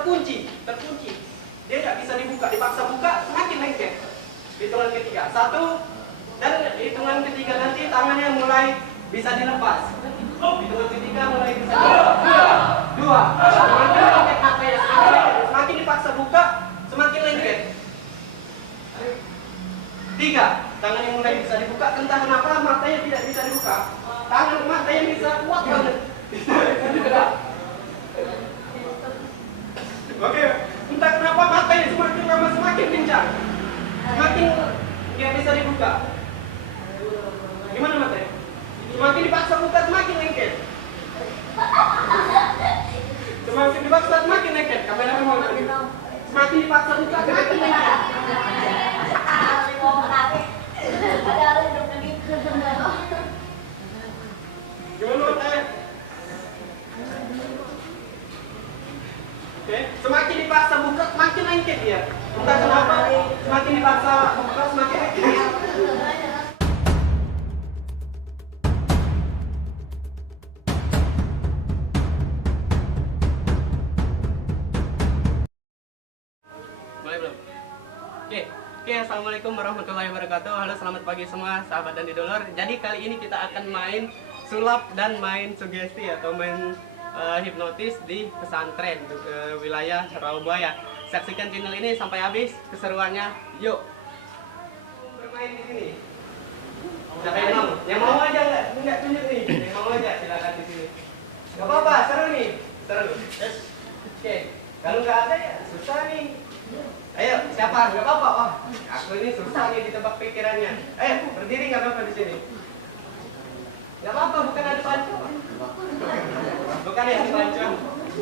terkunci. Dia tidak bisa dibuka, dipaksa buka, semakin lengket. Hitungan ketiga, 1, dan hitungan ketiga nanti tangannya mulai bisa dilepas. Hitungan ketiga mulai bisa dilepas. 2, semakin lengket matanya, semakin dipaksa buka, semakin lengket. 3, tangan yang mulai bisa dibuka, entah kenapa matanya tidak bisa dibuka. Tangan matanya bisa kuat banget. Oke, entah kenapa matanya semakin lama semakin kencang, semakin nggak bisa dibuka. Gimana matanya? Semakin dipaksa buka semakin lengket. Semakin dipaksa semakin lengket. Kamera mau lagi. Semakin dipaksa buka semakin lengket. Gimana matanya? Oke, semakin dipaksa buka semakin lengket dia. Entah kenapa semakin dipaksa buka semakin lengket. Boleh belum? Oke, assalamualaikum warahmatullahi wabarakatuh. Halo, selamat pagi semua sahabat dan idolor. Jadi kali ini kita akan main sulap dan main sugesti atau main hipnotis di pesantren wilayah Rawabuaya. Saksikan channel ini sampai habis keseruannya. Yuk bermain di sini. Siapa yang mau? Yang mau aja nggak tunjuk nih. Yang mau aja silakan di sini. Gak apa-apa, seru nih, seru. Oke, kalau nggak ada ya susah nih. Ayo, siapa? Gak apa-apa. Oh, aku ini susah nih ditebak pikirannya. Ayo, berdiri nggak apa-apa di sini. Gak apa-apa, bukan ada panco. Bukan ya ada panco.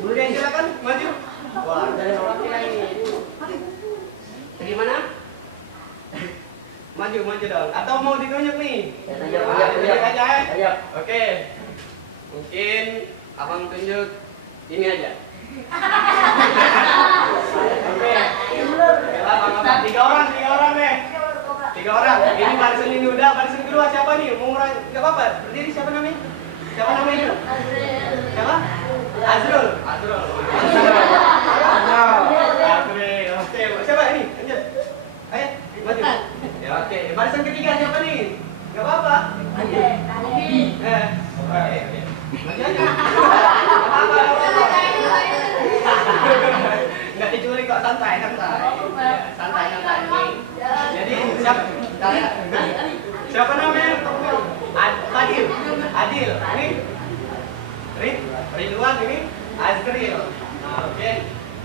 Oke, silakan maju. Wah, ada orang kira ini. Gimana? Maju dong. Atau mau ditunjuk nih? Tunjuk aja ya. Oke. Mungkin abang tunjuk ini aja. Oke. Abang, 3 orang deh. 3 orang. Ini barisan ini udah, barisan kedua siapa nih? Mau nggak apa-apa. Berdiri siapa namanya? Siapa namanya? Siapa? Azrul. Oke, siapa ini? Lanjut. Ayo, maju. Ya, oke. Barisan ketiga siapa nih? Nggak apa-apa. Oke. Maju aja. Nggak diculik kok, santai. Jadi siapa namanya? Adil. Ini Ridwan, ini Azril. Nah, oke.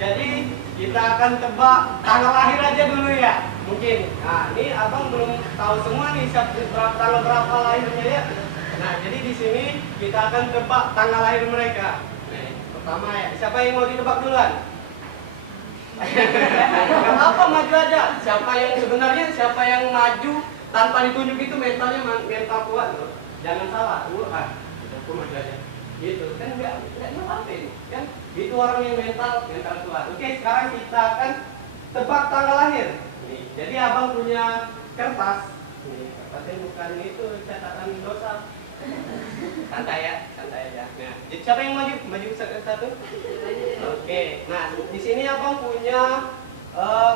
Jadi kita akan tebak tanggal lahir aja dulu ya. Mungkin. Nah, ini abang belum tahu semua nih tanggal berapa lahirnya ya. Nah, jadi di sini kita akan tebak tanggal lahir mereka. Nih, pertama ya. Siapa yang mau ditebak duluan? Gak apa, maju aja. Siapa yang maju tanpa ditunjuk itu mental kuat loh. Jangan salah. Aku maju aja. Gitu kan nggak apa-apa kan? Itu orang yang mental kuat. Oke, sekarang kita akan tebak tanggal lahir. Nih, jadi abang punya kertas. Nih, kertasnya bukan itu catatan dosa. Santai aja. Nah, jadi siapa yang maju satu? Oke. Nah, di sini abang punya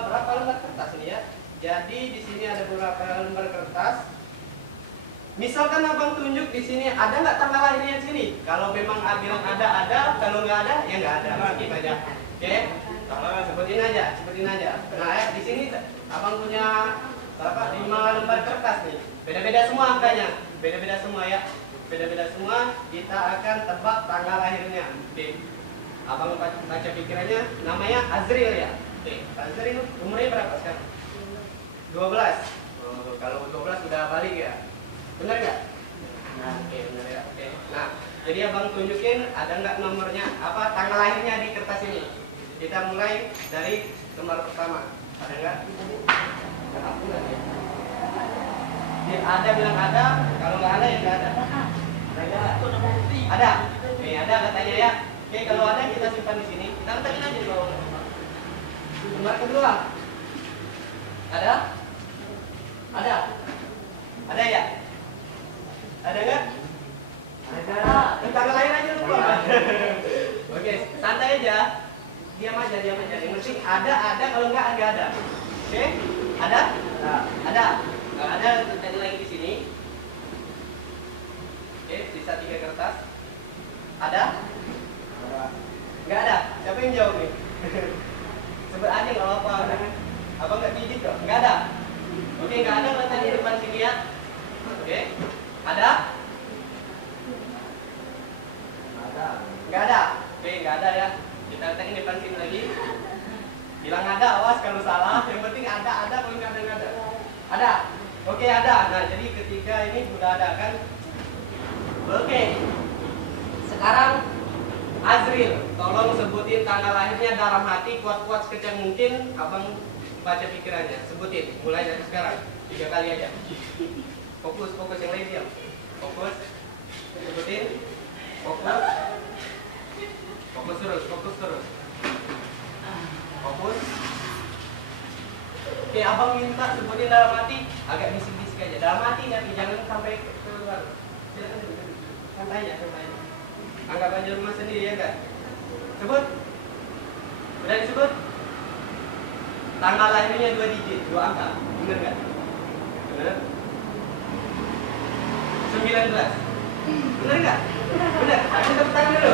berapa lembar kertas ini ya? Jadi di sini ada beberapa lembar kertas. Misalkan abang tunjuk di sini, ada nggak tanggal lahirnya di sini? Kalau memang bilang ada. Kalau nggak ada, ya nggak ada. Skip aja. Oke? Sebutin aja. Nah, di sini abang punya berapa? 5 lembar kertas nih. Beda-beda semua angkanya. Beda-beda semua. Kita akan tebak tanggal lahirnya. Oke. Abang baca pikirannya. Namanya Azril ya. Oke. Azril umurnya berapa sekarang? 12. Oh, kalau 12 sudah balik ya. Benar nggak? Nah, oke, benar ya. Oke. Nah, jadi abang tunjukin ada nggak nomornya, tanggal lahirnya di kertas ini. Kita mulai dari lembar pertama. Ada nggak? Ada bilang ada, kalau nggak ada ya nggak ada. Ada. Oke, ada katanya ya. Oke, kalau ada kita simpan di sini. Kita letakkan aja di bawah. Lembar kedua. Ada? Ada ya? Ada nggak? Ada. Tanggal lahir aja lupa. Oke, santai aja. diam aja. Yang penting ada, kalau enggak ada. Oke? Ada? Nah, ada. Kalau ada, tadi lagi di sini. Oke, sisa 3 kertas. Ada? Enggak ada. Siapa yang jawab nih? Sebut aja nggak apa-apa. Abang nggak pijit kok. Nggak ada. Oke, nggak ada. Letak di depan sini ya. Oke. Ada? Nggak ada. Oke, nggak ada ya. Kita letakkan di depan sini lagi. Bilang ada, awas kalau salah. Yang penting ada. Kalau nggak ada. Ada. Oke, ada. Nah, jadi ketiga ini sudah ada kan? Oke. Sekarang Azril, tolong sebutin tanggal lahirnya dalam hati, kuat-kuat sekecil mungkin. Abang baca pikirannya. Sebutin, mulai dari sekarang 3 kali aja. Fokus yang lain diam. Fokus. Sebutin. Fokus terus. Fokus. Oke, abang minta sebutin dalam hati, agak bisik-bisik aja. Dalam hati tapi jangan sampai keluar. Silakan dulu. Santai aja. Anggap aja rumah sendiri ya kan? Sebut. Udah disebut? Tanggal lahirnya 2 digit, 2 angka. Bener nggak? Bener? 19. Bener nggak? Bener. Aku tepuk tangan dulu.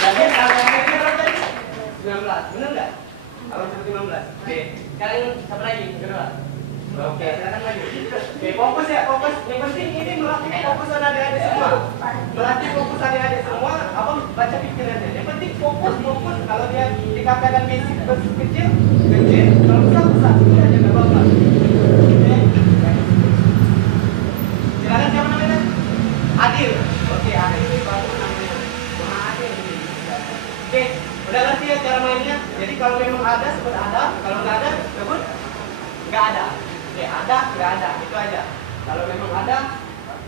Jadi tanggal lahirnya berapa tadi? 19. Bener nggak? Abang sebut 15. Oke. Sekarang siapa lagi? Kedua. Oke, silakan lagi. Oke, fokus ya, fokus. Yang penting ini melatih fokus adik-adik semua. Melatih fokus adik-adik semua. Abang baca pikirannya. Yang penting fokus. Kalau dia dikatakan basic kecil. Kalau besar. Ini aja nggak apa-apa. Oke. Silakan siapa namanya? Adil. Oke, Adil ini baru namanya. Adil. Oke, udah ngerti ya cara mainnya. Jadi kalau memang ada sebut ada. Kalau nggak ada sebut nggak ada. Oke, ada, nggak ada, itu aja. Kalau memang ada,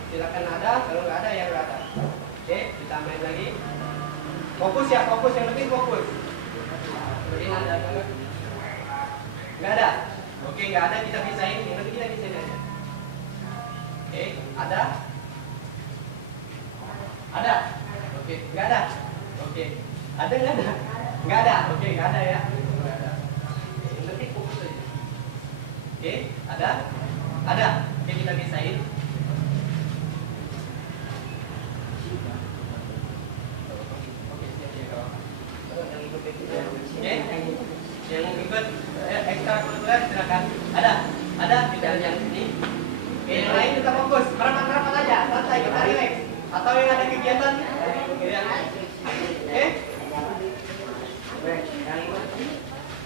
silakan ada. Kalau nggak ada, ya nggak ada. Oke, kita main lagi. Fokus ya, fokus. Yang penting fokus. Seperti ada, nggak ada. Oke, nggak ada, kita pisahin. Yang penting kita pisahin aja. Oke, ada. Ada. Oke, nggak ada. Oke, ada nggak ada? Nggak ada. Oke, nggak ada ya. Nggak ada. Yang penting fokus aja. Oke, ada? Ada. Oke, kita pisahin. Oke, siap. Oke, yang ikut ekstra kurikuler silakan. Ada. Tidak yang sini. Oke, yang lain kita fokus. Merapat aja, santai, kita relax. Atau yang ada kegiatan? Oke. Yang ikut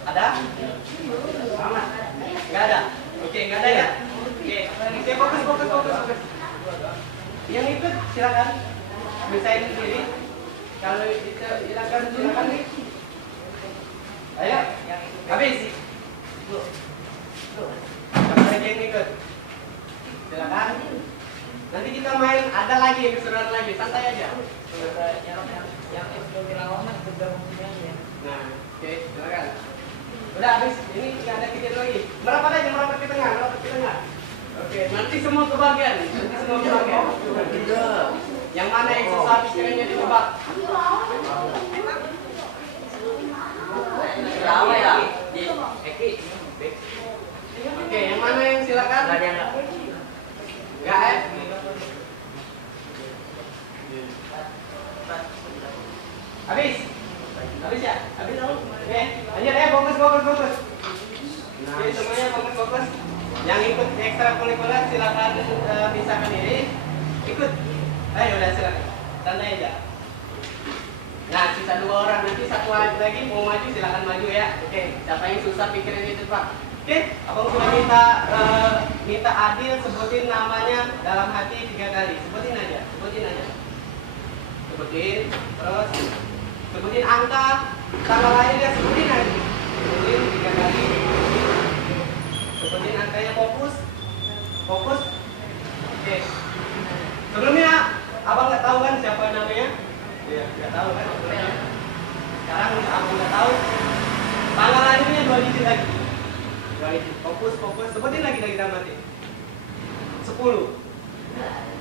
ada? Sama? Nggak ada. Oke, nggak ada ya. Oke, fokus. Yang ikut silakan misahin sendiri. Kalau silakan nih. Ayo, habis. Siapa lagi yang ikut? Silakan. Nanti kita main ada lagi keseruan lagi, santai aja. Yang ekonomi lawangan bergabung semuanya. Nah, oke, silakan. Udah habis, ini nggak ada kegiatan lagi. Merapat ke tengah. Oke, nanti semua kebagian. Yang mana yang susah pikirannya ditebak? Berapa ya? Eki. Oke, yang mana yang silakan? Nggak ya? Habis ya? Habis dong? Oke, lanjut ya, fokus. Jadi semuanya fokus. Yang ikut ekstra kurikuler silakan pisahkan diri. Ikut. Ayo udah silakan. Santai aja. Nah, sisa 2 orang, nanti satu lagi mau maju silakan maju ya. Oke, siapa yang susah pikirin itu Pak. Oke, abang sudah minta Adil sebutin namanya dalam hati 3 kali. Sebutin aja. Terus sebutin angka, tanggal lahirnya sebutin aja. Sebutin 3 kali. Sebutin angkanya, fokus. Oke. Sebelumnya abang nggak tahu kan siapa namanya? Iya, nggak tahu kan? Sekarang abang nggak tahu. Tanggal lahirnya 2 digit lagi. 2 digit. Fokus. Sebutin lagi dalam hati. 10.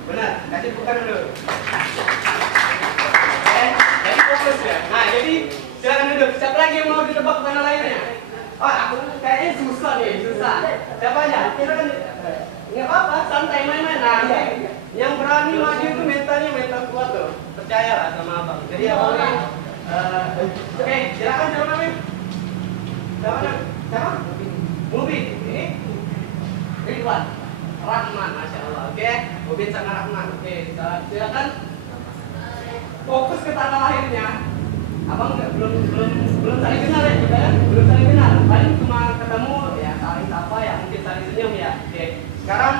Benar. Kasih bukan dulu. Jadi fokus ya. Nah, jadi silakan duduk. Siapa lagi yang mau ditebak mana lainnya? Oh, aku kayaknya susah nih, susah. Siapa aja? Silakan. Nggak apa-apa, santai main-main. Nah, yang berani maju itu mentalnya mental kuat tuh. Percayalah sama abang. Jadi abang ini, oke, silakan siapa namanya? Siapa? Mubin. Ini Ridwan. Rahman, masya Allah. Oke, Mubin sama Rahman. Oke, silakan. Fokus ke tanggal lahirnya. Abang belum saling kenal ya kita ya? Belum saling kenal. Paling cuma ketemu ya saling sapa ya, mungkin saling senyum ya. Oke. Sekarang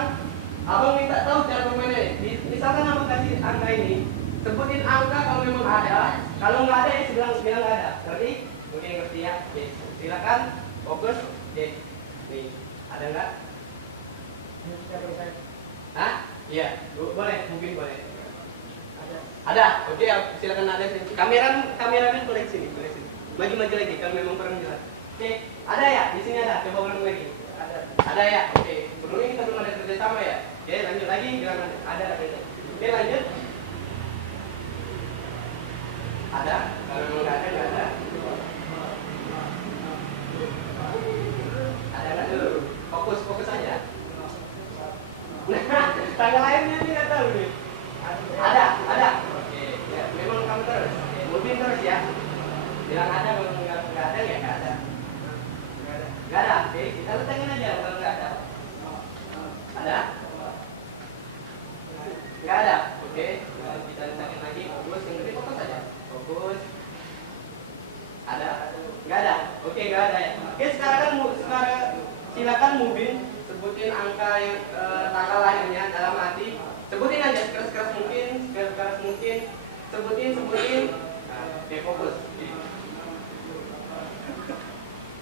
abang minta tahu cara bermainnya. Misalkan abang kasih angka ini, sebutin angka kalau memang ada. Kalau nggak ada ya bilang nggak ada. Ngerti? Oke, ngerti ya. Oke. Silakan fokus. Oke. Nih, ada nggak? Hah? Iya. Boleh, mungkin boleh. Ada, oke, silakan ada. Kameramen boleh sini, boleh sini. Maju lagi kalau memang kurang jelas. Oke, ada ya? Di sini ada. Coba ulang lagi. Ada ya? Oke. Sebelumnya kita belum ada kerjasama ya. Oke, lanjut lagi. Bilang ada. Oke, lanjut. Ada. Kalau memang nggak ada, nggak ada. Ada nggak dulu? Fokus aja. Nah, tanggal lahirnya ini nggak tahu nih. Ada. Oke, ya, memang kamu terus. Mungkin terus ya. Bilang ada, kalau nggak ada ya nggak ada. Nggak ada. Oke, kita letakkan aja kalau nggak ada. Ada? Nggak ada. Oke, kita letakkan lagi. Fokus, yang penting fokus aja. Fokus. Ada? Nggak ada. Oke, nggak ada ya. Oke, sekarang silakan Mubin sebutin angka yang tanggal lahirnya dalam hati. Sebutin aja sekeras mungkin. Sebutin. Oke, fokus.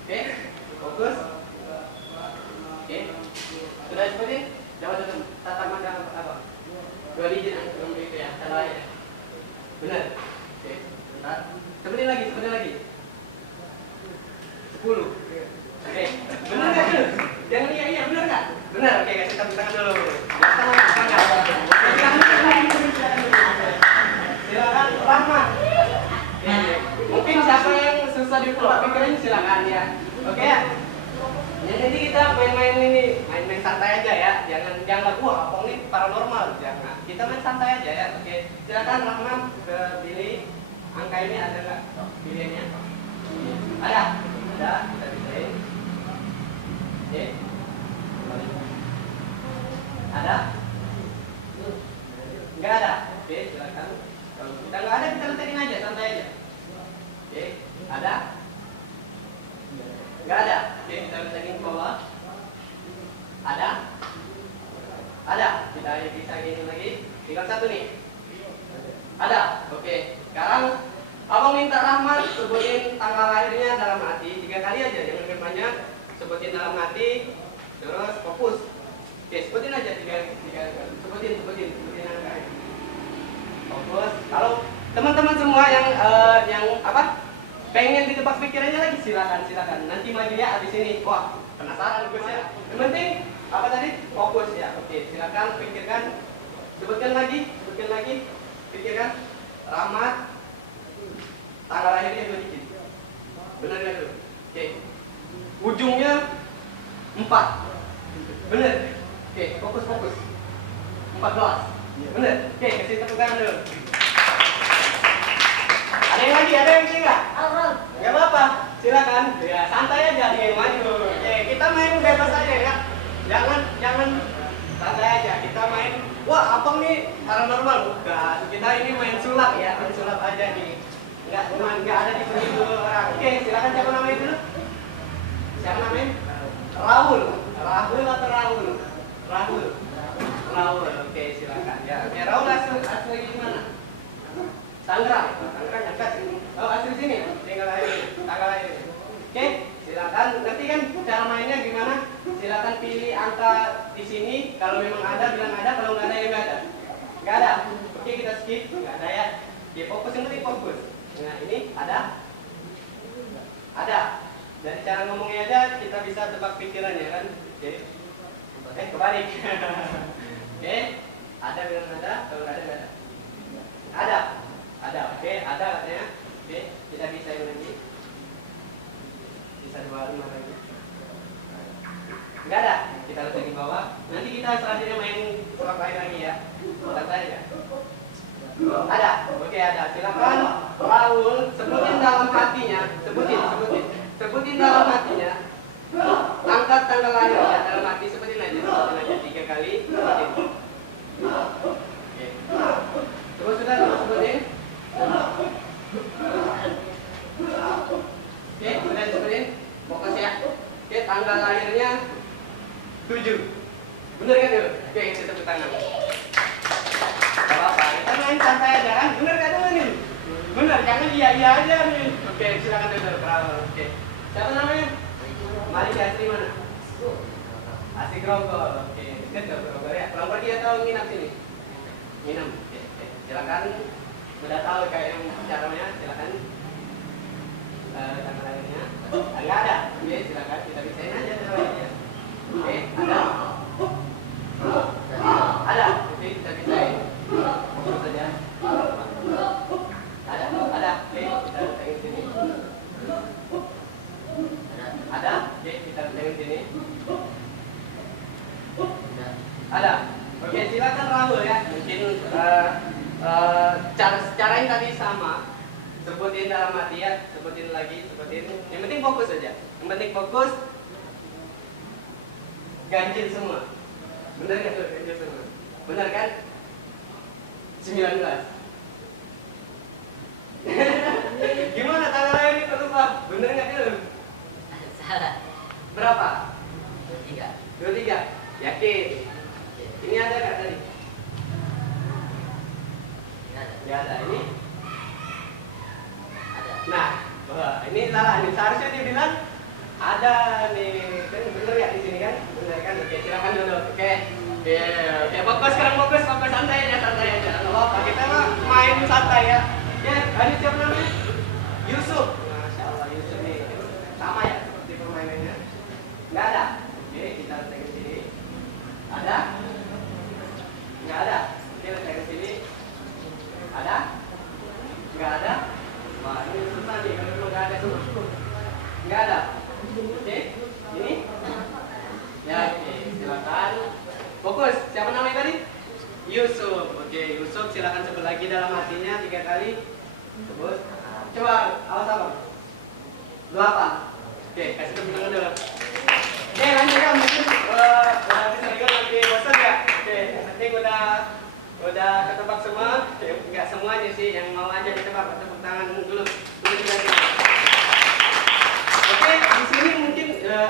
Oke, fokus. Oke, sudah sebutin. Jawab tatap mata apa? 2 digit itu ya, salah ya. Benar. Oke, bentar. Sebutin lagi. 10. Oke, benar nggak tuh? Jangan iya benar nggak? Benar. Oke, kasih tepuk tangan dulu. Silakan Rahmat. Mungkin siapa yang susah ditebak pikirannya silakan ya. Oke ya. Jadi kita main santai aja ya. Jangan wah abang ini paranormal, jangan. Kita main santai aja ya. Oke. Silakan Rahmat pilih angka ini ada nggak pilihannya? Ada. Kita pisahin. Oke. Ada? Nggak ada. Oke, silakan. Kalau kita nggak ada, kita letakin aja, santai aja. Oke, ada? Nggak ada. Oke, kita letakin ke bawah. Ada? Ada. Kita bisa gini lagi. Tinggal satu nih. Ada. Oke. Sekarang abang minta Rahmat sebutin tanggal lahirnya dalam hati 3 kali aja, jangan banyak. Sebutin dalam hati, terus fokus. Oke, sebutin aja 3 kali. Sebutin angka. Fokus. Kalau teman-teman semua yang pengen ditebak pikirannya lagi silakan. Nanti maju ya abis ini. Wah, penasaran gue ya. Yang penting apa tadi? Fokus ya. Oke, silakan pikirkan. Sebutkan lagi. Pikirkan. Rahmat. Tanggal lahirnya 2 digit. Benar nggak tuh? Oke. Ujungnya 4. Benar. Oke, fokus. 14. Benar. Oke, kasih tepuk tangan dulu. Ada yang lagi nggak? Nggak apa-apa, silakan. Ya, santai aja nih, maju. Oke, kita main bebas aja ya. Jangan santai aja. Kita main. Wah, abang nih paranormal bukan? Kita ini main sulap ya, main sulap aja nih. Nggak ada di sini orang. Oke, silakan siapa namanya dulu? Siapa namanya? Rahul atau Rahul? Rahul. Oke, silakan. Ya, oke, Rahul asli gimana? Tangerang dekat sini. Oh, asli sini. Tanggal lahir. Oke, silakan. Nanti kan cara mainnya gimana? Silakan pilih angka di sini. Kalau memang ada bilang ada, kalau nggak ada ya nggak ada. Nggak ada. Oke, kita skip. Nggak ada ya. Ya, fokus yang penting fokus. Nah, ini ada. Dari cara ngomongnya aja kita bisa tebak pikirannya kan. Oke. Kebalik. Oke. Ada bilang ada, kalau nggak ada nggak ada. Ada. Oke, ada katanya. Oke. Ada. Oke, ada. Silakan Raul sebutin dalam hatinya, sebutin dalam hatinya. Angkat tanggal lahirnya dalam hati, sebutin aja 3 kali. Sebutin. Oke. Terus sudah sebutin. Oke, sudah sebutin. Fokus ya. Oke, tanggal lahirnya 7. Bener kan dulu? Oke, kita tepuk tangan. Gak apa-apa, kita main santai aja kan? Bener kan dulu nih? Bener, jangan iya aja nih. Oke, silakan dulu. Oke. Siapa namanya? Malika, asli mana? Asli Grogol. Oke, dekat ke Grogol ya? Pulang pergi atau nginap sini? Nginap. Oke. Silakan. Udah tahu kayak yang caranya, silakan. Tanggal lahirnya. Enggak ada. Oke, silakan kita bisain aja tanggal lahirnya. Oke, ada. Ada. Oke, kita bisain. Fokus saja. Ada. Oke, kita tengok sini. Ada. Oke, kita tengok sini. Ada. Oke, silakan Rahul ya. Mungkin cara yang tadi sama. Sebutin dalam hati ya, sebutin lagi, sebutin. Yang penting fokus saja. Yang penting fokus. Ganjil semua. Benar kan? Ganjil semua. Benar kan? 19. Gimana tanggal lahir ini lupa? Bener nggak dulu? Salah. Berapa? 23. Yakin? Ini ada nggak tadi? Nggak ada. Ini? Ada. Nah, ini salah. Ini seharusnya dia bilang ada nih. Kan bener ya di sini kan? Bener kan? Oke, silakan dulu. Oke, fokus sekarang fokus santai aja. Nggak apa-apa. Kita mah main santai ya. Oke, ini siapa namanya? Yusuf. Masya Allah, Yusuf nih. Sama ya seperti permainannya. Nggak ada. Oke, kita tengok sini. Ada? Nggak ada. Oke, kita tengok sini. Ada? Nggak ada? Wah, ini susah nih kalau nggak ada semua. Nggak ada. Oke, ini? Ya, oke, silakan. Fokus. Siapa namanya tadi? Yusuf. Oke, Yusuf silakan sebut lagi dalam hatinya 3 kali. Sebut. Coba, awas apa? 28. Oke, kasih tepuk tangan dulu. Oke, lanjut ya. Mungkin udah bisa ikut nanti bosan ya. Oke, nanti udah ketebak semua. Enggak semuanya sih, yang mau aja ditebak. Tepuk tangan dulu. Oke, di sini mungkin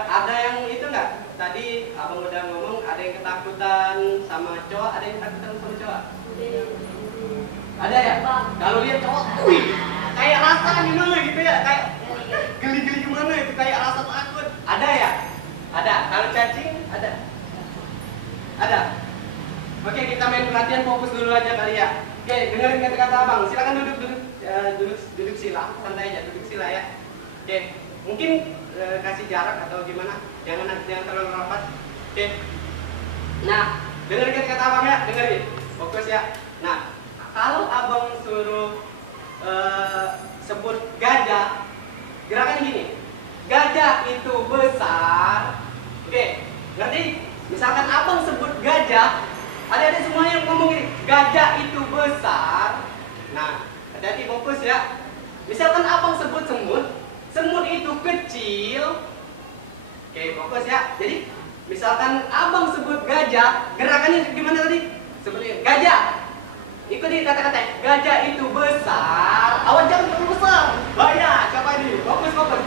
ada yang itu nggak? Tadi abang udah ngomong ada yang ketakutan sama cowok, ada yang ketakutan sama cowok. Ada ya? Kalau lihat cowok, wih, kayak rasa gimana gitu ya? Kayak geli-geli gimana itu? Kayak rasa takut. Ada ya? Ada. Kalau cacing, ada. Ada. Oke, kita main perhatian, fokus dulu aja kali ya. Oke, dengerin kata-kata abang. Silakan duduk sila, santai aja, duduk sila ya. Oke, mungkin kasih jarak atau gimana? Jangan terlalu rapat. Oke. Nah, dengerin kata-kata abang ya, dengerin. Fokus ya. Nah, kalau abang suruh sebut gajah, gerakannya gini. Gajah itu besar. Oke, ngerti? Misalkan abang sebut gajah, ada semua yang ngomong gini, gajah itu besar. Nah, hati-hati, fokus ya. Misalkan abang sebut semut, semut itu kecil. Oke, fokus ya. Jadi, misalkan abang sebut gajah, gerakannya gimana tadi? Seperti gajah. Ikuti kata-kata, gajah itu besar. Awan jangan terlalu besar. Bahaya, siapa ini? Fokus.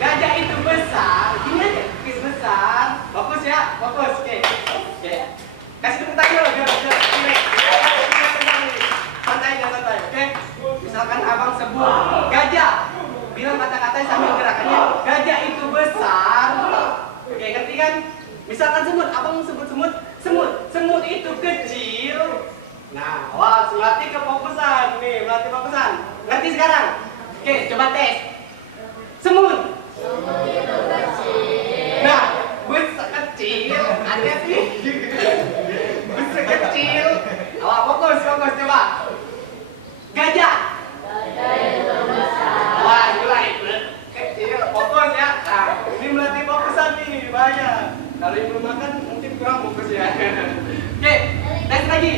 Gajah itu besar. Gini aja, besar. Fokus ya, fokus. Oke. Kasih tepuk tangan dulu, biar santai aja, santai. Oke. Misalkan abang sebut gajah, bilang kata-kata sambil gerakannya, gajah itu besar. Oke, ngerti kan? Misalkan abang sebut semut itu kecil. Nah, wah, melatih kefokusan nih, Ngerti sekarang? Oke, coba tes. Semut itu kecil. Nah, besar kecil, ada sih. Besar kecil. Wah, fokus, coba. Gajah itu besar. Wah, mulai kecil, fokus ya. Nah, ini melatih fokusan nih, bahaya. Kalau yang belum makan mungkin kurang fokus ya. Oke, tes lagi.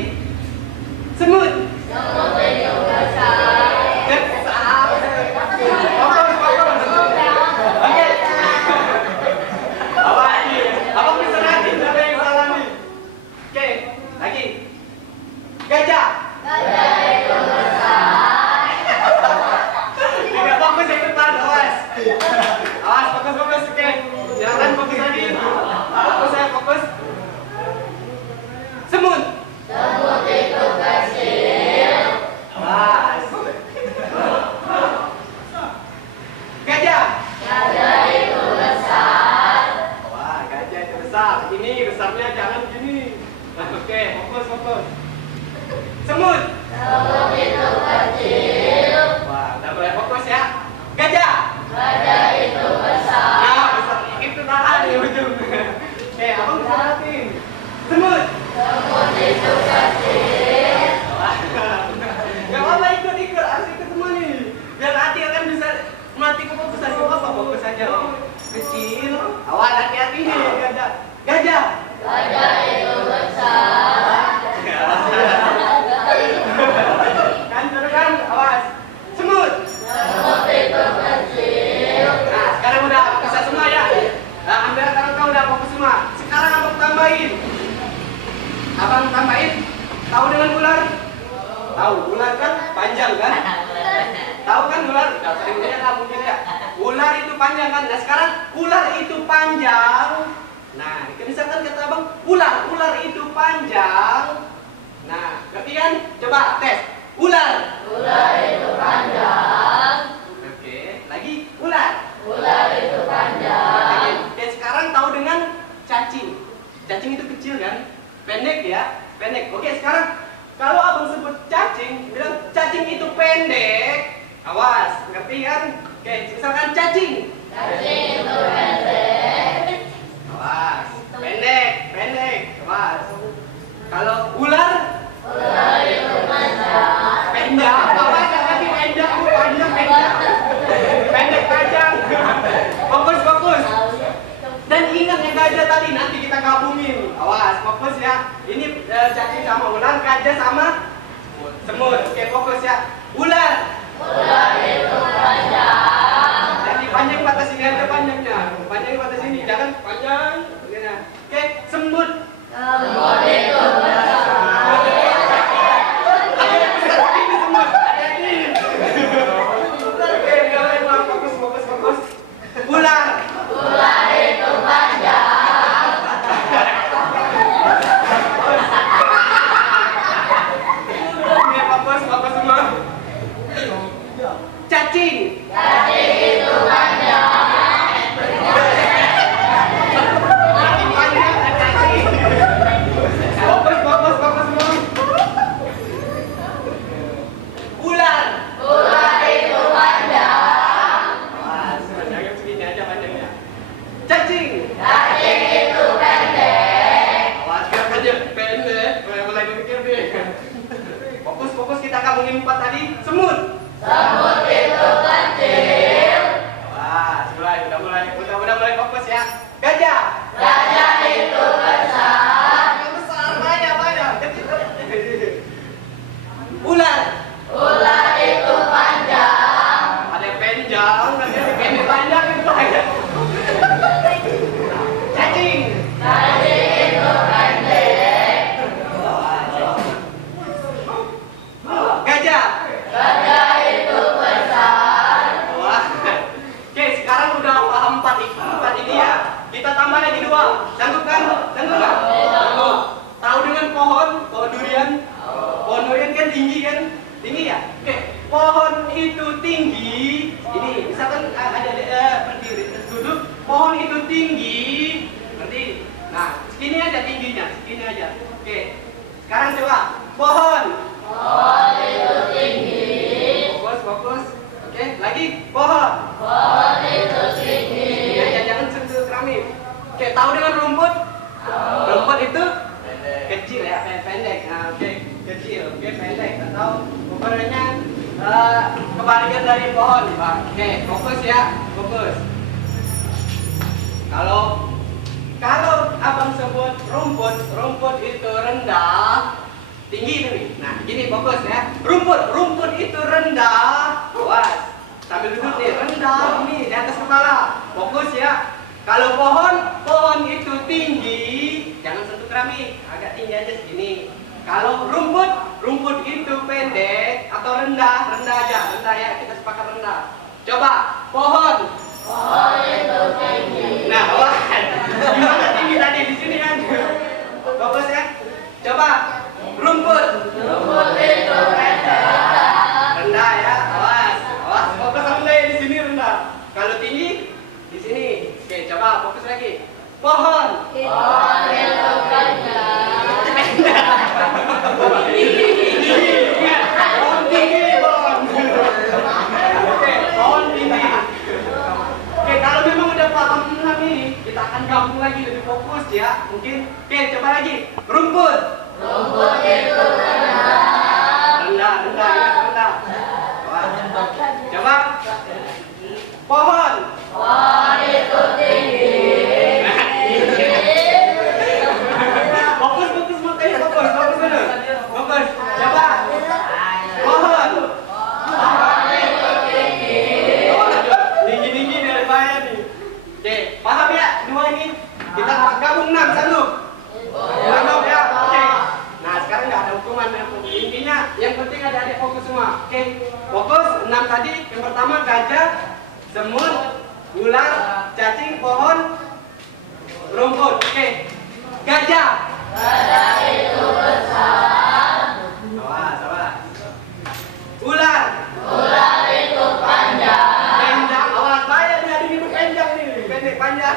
Semut gajah kecil. Awas hati-hati nih gajah. Gajah. Gajah itu besar. Kan terus kan, awas. Semut. Semut itu kecil. Nah, sekarang udah bisa semua ya. Nah, hampir kau udah fokus semua. Sekarang abang tambahin. Abang tambahin. Tahu dengan ular? Tahu, ular kan panjang kan? Tahu kan ular? Udah sering lihat lah mungkin ya. Ular itu panjang kan? Nah sekarang ular itu panjang. Nah, misalkan kata abang, ular itu panjang. Nah, ngerti kan? Coba tes. Ular. Ular itu panjang. Oke, lagi ular. Ular itu panjang. Oke, sekarang tahu dengan cacing. Cacing itu kecil kan? Pendek ya, pendek. Oke, sekarang kalau abang sebut cacing, bilang cacing itu pendek. Awas, ngerti kan? Oke, misalkan cacing. Cacing itu pendek. Awas, pendek. Awas. Kalau ular, Ular itu panjang. pendek. Apa aja tapi pendek, pendek panjang. Fokus. Dan ingat yang gajah tadi, nanti kita gabungin. Awas, fokus ya. Ini cacing sama ular, gajah sama semut. Oke, fokus ya. Ular. Ular itu panjang. Jadi panjang batas ini aja panjangnya. Panjang batas ini, jangan panjang. Oke, semut. Semut itu besar. Ini semut. Oke, udah fokus. Ular. Ular itu panjang. Oke, fokus semua. Cacing. Cacing itu panjang. Panjang cacing. Fokus semua. Ular. Ular itu panjang. Wah, panjangnya segini aja panjangnya. Cacing. Cacing itu pendek. Wah, sekarang aja pendek. Mulai berpikir deh. Fokus kita gabungin 4 tadi. Semut. Semut itu kecil. Wah, udah mulai fokus ya. Gajah. Gajah itu besar. Yang besar banyak. Ular. Ular itu panjang. Ada yang panjang, ada yang pendek panjang itu aja. Cacing. Cacing itu pendek. Gajah. Gajah itu besar. Wah. Oke, sekarang udah paham 4 ini ya. Kita tambah lagi 2. Sanggup kan? Sanggup nggak? Sanggup. Tahu dengan pohon durian? Pohon durian kan tinggi kan? Tinggi ya? Oke, pohon itu tinggi. Ini misalkan ada berdiri duduk, pohon itu tinggi. Berarti, nah segini aja tingginya, segini aja. Oke, sekarang coba pohon. Pohon itu tinggi. Fokus. Oke, lagi pohon. Pohon itu tinggi. Ya, jangan sentuh keramik. Oke, tahu dengan rumput? Rumput itu kecil ya, pendek. Nah, oke, kecil, oke, pendek. Atau ukurannya kebalikan dari pohon, Pak. Oke, fokus ya, fokus. Kalau abang sebut rumput itu rendah, tinggi nih. Nah, gini fokus ya. Rumput itu rendah. Awas. Sambil duduk nih, rendah ini di atas kepala. Fokus ya. Kalau pohon itu tinggi, jangan sentuh keramik, agak tinggi aja segini. Kalau rumput itu pendek atau rendah aja, rendah ya, kita sepakat rendah. Coba pohon. Pohon itu tinggi. Nah, wah, gimana tinggi tadi di sini kan? Fokus ya. Coba rumput. Rumput itu pendek. Rendah ya, awas, fokus rendah di sini rendah. Kalau tinggi di sini. Oke, coba fokus lagi. Pohon. Pohon itu panjang. Pohon tinggi, pohon. Oke, pohon tinggi. Oke, kalau memang udah paham nih, kita akan gabung lagi lebih fokus ya. Mungkin, oke, coba lagi. Rumput. Rumput itu rendah. Rendah 5. Oke, fokus 6 tadi. Yang pertama gajah, semut, ular, cacing, pohon, rumput. Oke, gajah. Gajah itu besar. Awas. Ular. Ular itu panjang. Panjang. Awas, bahaya nih, ada itu panjang nih. Pendek panjang.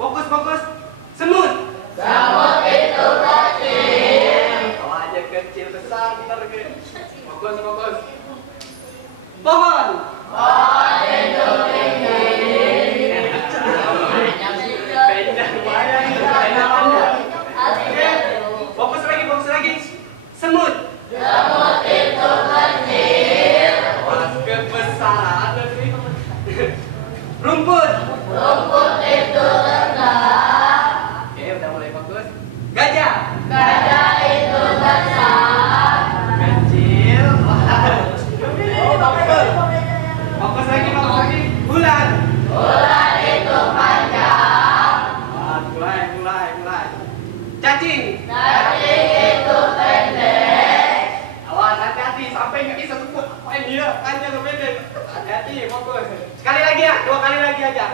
Fokus. Semut. Semut itu kecil. Aja kecil besar kita pergi. Fokus. Pohon. Pohon itu tinggi. Panjang bahaya nih. Fokus lagi. Semut. Semut itu kecil. Awas kebesaran nih. Rumput. Rumput itu rendah. Oke, udah mulai fokus. Gajah. Gajah itu besar. Kecil. Fokus lagi. Bulan. Ular itu panjang. Mulai. Cacing. Cacing itu pendek. Awas, hati-hati sampai nggak bisa sebut. Apain dia? Panjang atau pendek? Hati-hati, fokus. Sekali lagi ya, 2 kali lagi aja.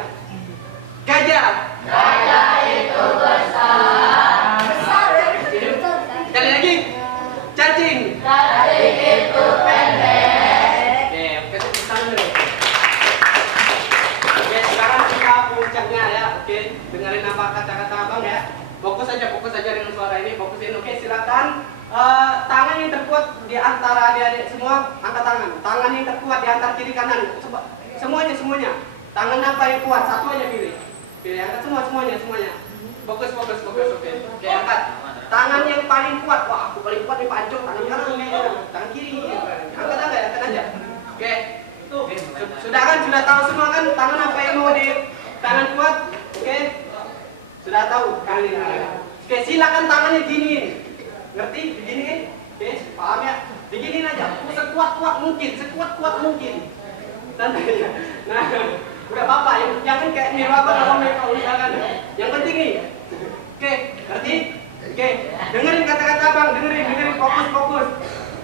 Gajah. Gajah itu besar. Sekali lagi. Cacing. Cacing itu pendek. Oke, tepuk tangan dulu. Oke, sekarang kita puncaknya ya. Oke, dengerin apa kata-kata abang ya. Fokus aja dengan suara ini. Fokusin. Oke, silakan. Tangan yang terkuat di antara adik-adik semua, angkat tangan. Tangan yang terkuat di antara kiri kanan. Semuanya. Tangan apa yang kuat? Satu aja pilih. Angkat semuanya. Fokus. Oke, angkat. Tangan yang paling kuat. Wah, aku paling kuat nih pancung. Tangan kanan kayaknya. Tangan kiri. Angkat aja. Oke. Sudah tahu semua kan tangan apa yang mau di tangan kuat? Oke. Sudah tahu tangan ini. Oke, silakan tangannya giniin. Ngerti? Diginiin. Oke, paham ya? Diginiin aja. Sekuat mungkin. Santai aja. Nah, udah apa-apa. Jangan kayak miraba kalau mereka usahakan. Yang penting nih. Oke, ngerti? Oke, dengerin kata-kata abang. Dengerin. Fokus.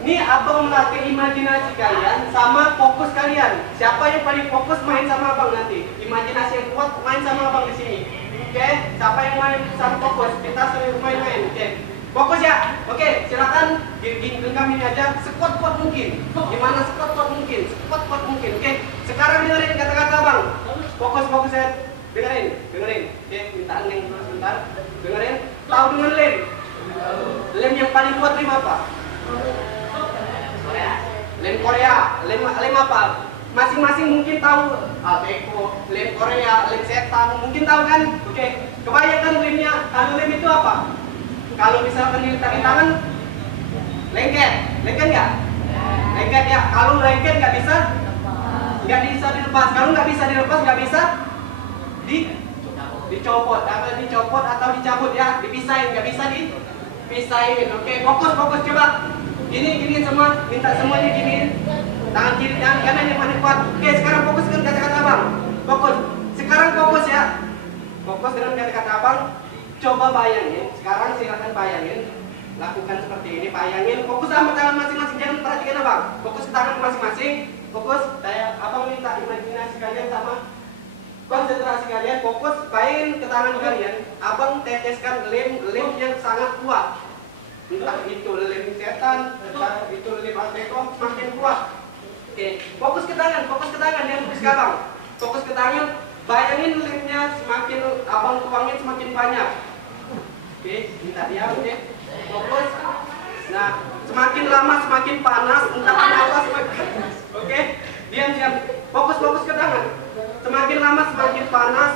Ini abang melatih imajinasi kalian sama fokus kalian. Siapa yang paling fokus main sama abang nanti. Imajinasi yang kuat main sama abang di sini. Oke, siapa yang main sama fokus? Kita suruh main. Oke, fokus ya. Oke, silakan genggam ini aja sekuat-kuat mungkin. Gimana sekuat-kuat mungkin? Oke, sekarang dengerin kata-kata abang. Fokus ya. Dengerin. Oke, mintaan yang terus sebentar. Dengerin. Tahu dengan lem? Lem yang paling kuat lem apa? Lem Korea. Lem apa? Masing-masing mungkin tahu. Beko, lem Korea, lem setan, mungkin tahu kan? Oke, kebanyakan lemnya. Kalau lem itu apa? Kalau misalkan di tangan, lengket nggak? Lengket ya. Kalau lengket nggak bisa dilepas. Kalau nggak bisa dilepas, nggak bisa dicopot atau dicabut ya. Dipisahin, nggak bisa dipisahin. Oke, fokus coba. Gini semua, minta semuanya gini. Tangan kiri, tangan kanan yang mana kuat. Oke, sekarang fokus dengan kata-kata abang. Sekarang fokus ya. Fokus dengan kata-kata abang. Coba bayangin, sekarang silakan bayangin. Lakukan seperti ini, bayangin. Fokus sama tangan masing-masing, jangan perhatikan abang. Fokus ke tangan masing-masing. Fokus, abang minta imajinasi kalian sama konsentrasi kalian. Fokus, bayangin ke tangan kalian. Abang teteskan lem yang sangat kuat. Entah itu lem setan, entah itu lem alpeko, semakin kuat. Oke, fokus ke tangan, jangan fokus ke abang. Fokus ke tangan, bayangin lemnya semakin abang tuangin semakin banyak. Oke, minta diam, oke. Fokus. Nah, semakin lama semakin panas, entah kenapa semakin. Oke, diam. Fokus ke tangan. Semakin lama semakin panas.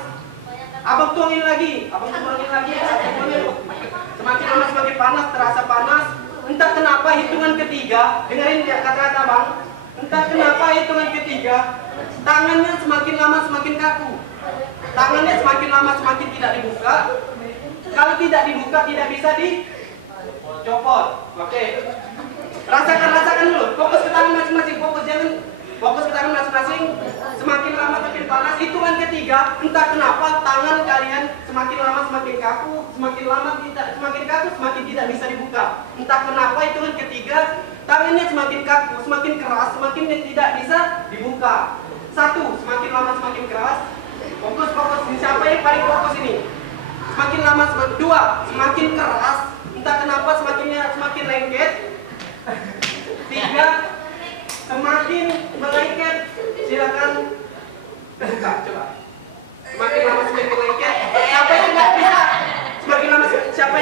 Abang tuangin lagi. Semakin lama semakin panas, terasa panas. Entah kenapa hitungan ketiga, dengerin ya kata-kata abang. Entah kenapa hitungan ketiga, tangannya semakin lama semakin kaku. Tangannya semakin lama semakin tidak dibuka. Kalau tidak dibuka tidak bisa dicopot. Oke. Rasakan dulu. Fokus ke tangan masing-masing. Fokus ke tangan masing-masing. Semakin lama semakin panas. Hitungan ketiga, entah kenapa tangan kalian semakin lama semakin kaku, semakin lama tidak semakin kaku, semakin tidak bisa dibuka. Entah kenapa hitungan ketiga tangannya semakin kaku, semakin keras, semakin tidak bisa dibuka. Satu, semakin lama semakin keras. Fokus, fokus. Siapa yang paling fokus ini? Semakin lama semakin. Dua, semakin keras. Entah kenapa semakin lengket. Tiga, semakin melengket. Silakan buka, coba. Semakin lama semakin lengket. Siapa yang nggak bisa? Semakin lama siapa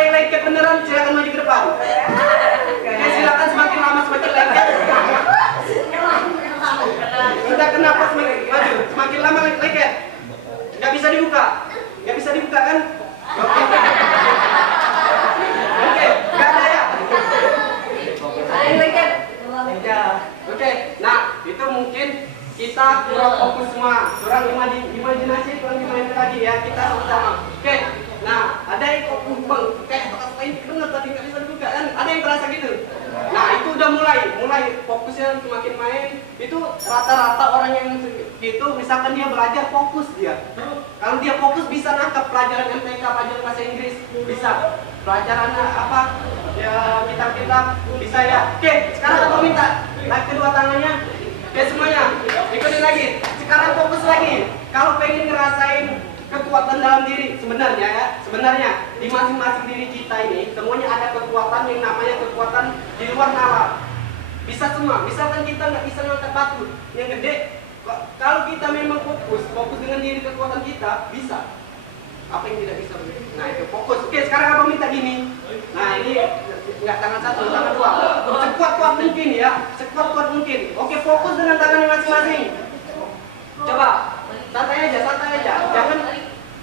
yang lengket beneran? Silakan maju ke depan. Oke, silakan semakin lama semakin lengket. Entah kenapa semakin lama lengket. Nggak bisa dibuka. Nggak bisa dibuka kan? Oke. Oke, nggak ada ya? Ada yang lengket? Ya. Oke, nah itu mungkin kita kurang fokus semua, kurang imajinasi, kurang dimainkan lagi ya kita sama-sama. Oke, nah ada yang kok bang, kayak lain bener tadi nggak bisa dibuka kan? Ada yang terasa gitu. Nah itu udah mulai fokusnya semakin main. Itu rata-rata orang yang gitu, misalkan dia belajar fokus dia. Kalau dia fokus bisa nangkap pelajaran MTK, pelajaran bahasa Inggris bisa. Pelajaran apa? Ya kitab-kitab bisa ya. Oke, sekarang aku minta naik kedua tangannya. Oke semuanya, ikutin lagi. Sekarang fokus lagi. Kalau pengen ngerasain kekuatan dalam diri, sebenarnya di masing-masing diri kita ini semuanya ada kekuatan yang namanya kekuatan di luar nalar. Bisa semua. Misalkan kita nggak bisa ngangkat batu yang gede, kalau kita memang fokus dengan diri kekuatan kita bisa. Apa yang tidak bisa? Nah itu fokus. Oke sekarang abang minta gini. Nah ini nggak tangan satu, tangan dua. Sekuat-kuat mungkin ya, sekuat-kuat mungkin. Oke fokus dengan tangan masing-masing. Coba santai aja. Jangan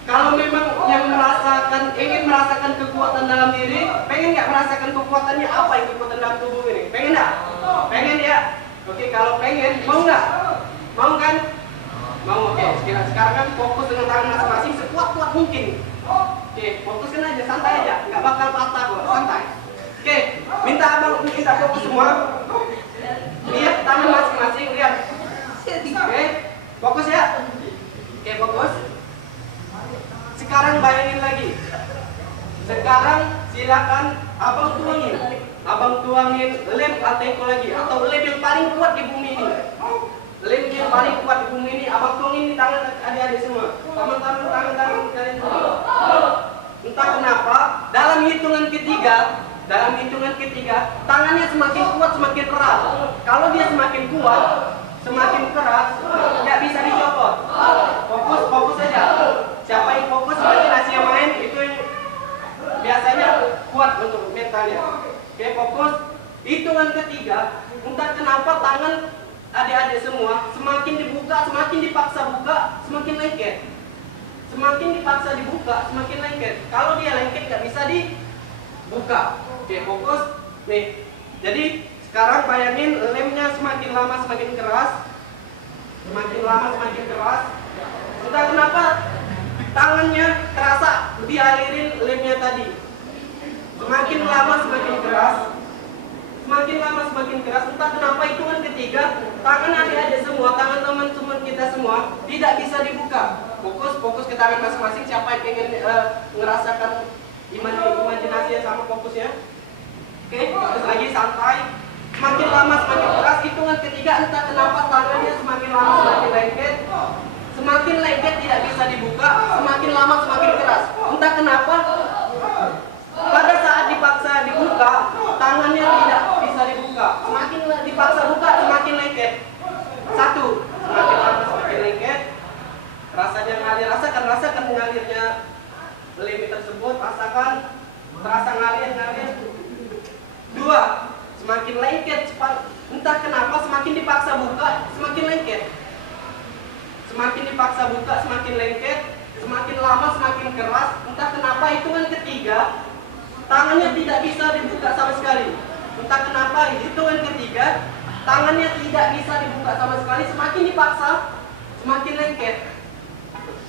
kalau memang yang ingin merasakan kekuatan dalam diri, pengen nggak merasakan kekuatannya apa yang kekuatan dalam tubuh ini? Pengen nggak? Pengen ya. Oke kalau pengen, mau nggak? Mau kan? Mau, oke. Sekarang kan fokus dengan tangan masing-masing sekuat-kuat mungkin. Oke, fokuskan aja, santai aja. Nggak bakal patah kok, santai. Oke, minta fokus semua. Lihat tangan masing-masing, lihat. Oke, fokus ya. Oke, fokus. Sekarang bayangin lagi. Sekarang silakan abang tuangin lem ateko lagi, atau lem yang paling kuat di bumi ini. Lem yang paling kuat di bumi ini, abang tuangin di tangan adik-adik semua. Tangan kalian semua. Entah kenapa, dalam hitungan ketiga, tangannya semakin kuat, semakin keras. Kalau dia semakin kuat, semakin keras, nggak bisa dicopot. Fokus aja. Siapa yang fokus, imajinasi yang main, itu yang biasanya kuat untuk mentalnya. Oke, fokus. Hitungan ketiga, entah kenapa tangan adik-adik semua semakin dibuka, semakin dipaksa buka, semakin lengket. Semakin dipaksa dibuka, semakin lengket. Kalau dia lengket nggak bisa dibuka. Oke, fokus. Nih, jadi sekarang bayangin lemnya semakin lama semakin keras. Semakin lama semakin keras. Entah kenapa tangannya terasa dialirin lemnya tadi. Semakin lama semakin keras. Semakin lama semakin keras. Entah kenapa hitungan ketiga, tangan adik-adik semua, tangan teman-teman kita semua tidak bisa dibuka. Fokus ke tangan masing-masing. Siapa yang pengen ngerasakan imajinasi sama fokusnya? Oke, fokus lagi, santai. Semakin lama semakin keras. Hitungan ketiga, entah kenapa tangannya semakin lama semakin lengket. Semakin lengket tidak bisa dibuka. Semakin lama semakin keras. Entah kenapa pada saat dipaksa dibuka, tangannya tidak bisa dibuka. Semakin dipaksa buka, semakin lengket. Satu, semakin lama semakin lengket. Rasanya ngalir, rasakan mengalirnya lem tersebut, terasa ngalir. Dua, semakin lengket, entah kenapa semakin dipaksa buka, semakin lengket. Semakin dipaksa buka, semakin lengket. Semakin lama semakin keras. Entah kenapa hitungan ketiga, tangannya tidak bisa dibuka sama sekali. Entah kenapa hitungan ketiga, tangannya tidak bisa dibuka sama sekali. Semakin dipaksa, semakin lengket.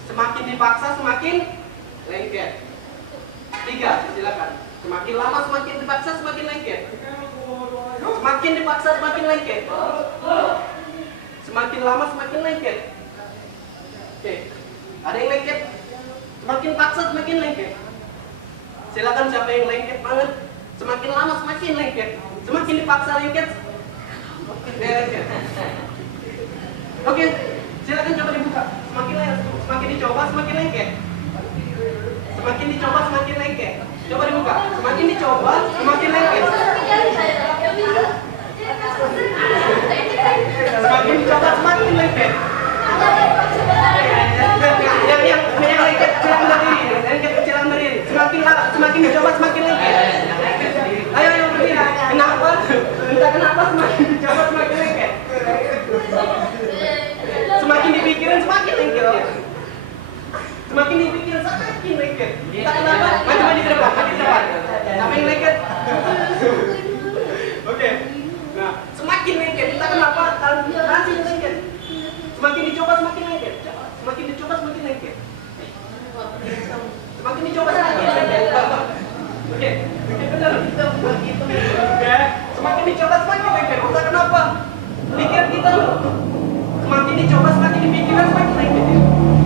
Semakin dipaksa, semakin lengket. Tiga, silakan. Semakin lama semakin dipaksa, semakin lengket. Semakin dipaksa, semakin lengket. Semakin lama semakin lengket. Oke, ada yang lengket. Semakin paksa, semakin lengket. Silakan siapa yang lengket banget. Semakin lama semakin lengket. Semakin dipaksa lengket. Oke, silakan coba dibuka. Semakin dicoba semakin lengket. Semakin dicoba semakin lengket. Coba dibuka. Semakin dicoba semakin lengket. Semakin dicoba semakin lengket. Yang lengket kecilan berdiri. Lengket kecilan berdiri. Semakin dicoba semakin lengket. Ayo berdiri. Kenapa? Entah kenapa semakin dicoba semakin lengket. Semakin dipikirin semakin lengket ya. Semakin dipikirin semakin lengket. Entah kenapa? Maju di depan. Sampai lengket. Oke. Nah, semakin lengket. Entah kenapa masih lengket. Semakin dicoba semakin lengket. Semakin dicoba semakin lengket. Semakin dicoba semakin lengket. Oke. Benar kita buat itu. Oke. Semakin dicoba semakin lengket. Entah kenapa? Pikiran kita semakin dicoba semakin dipikirkan semakin lengket.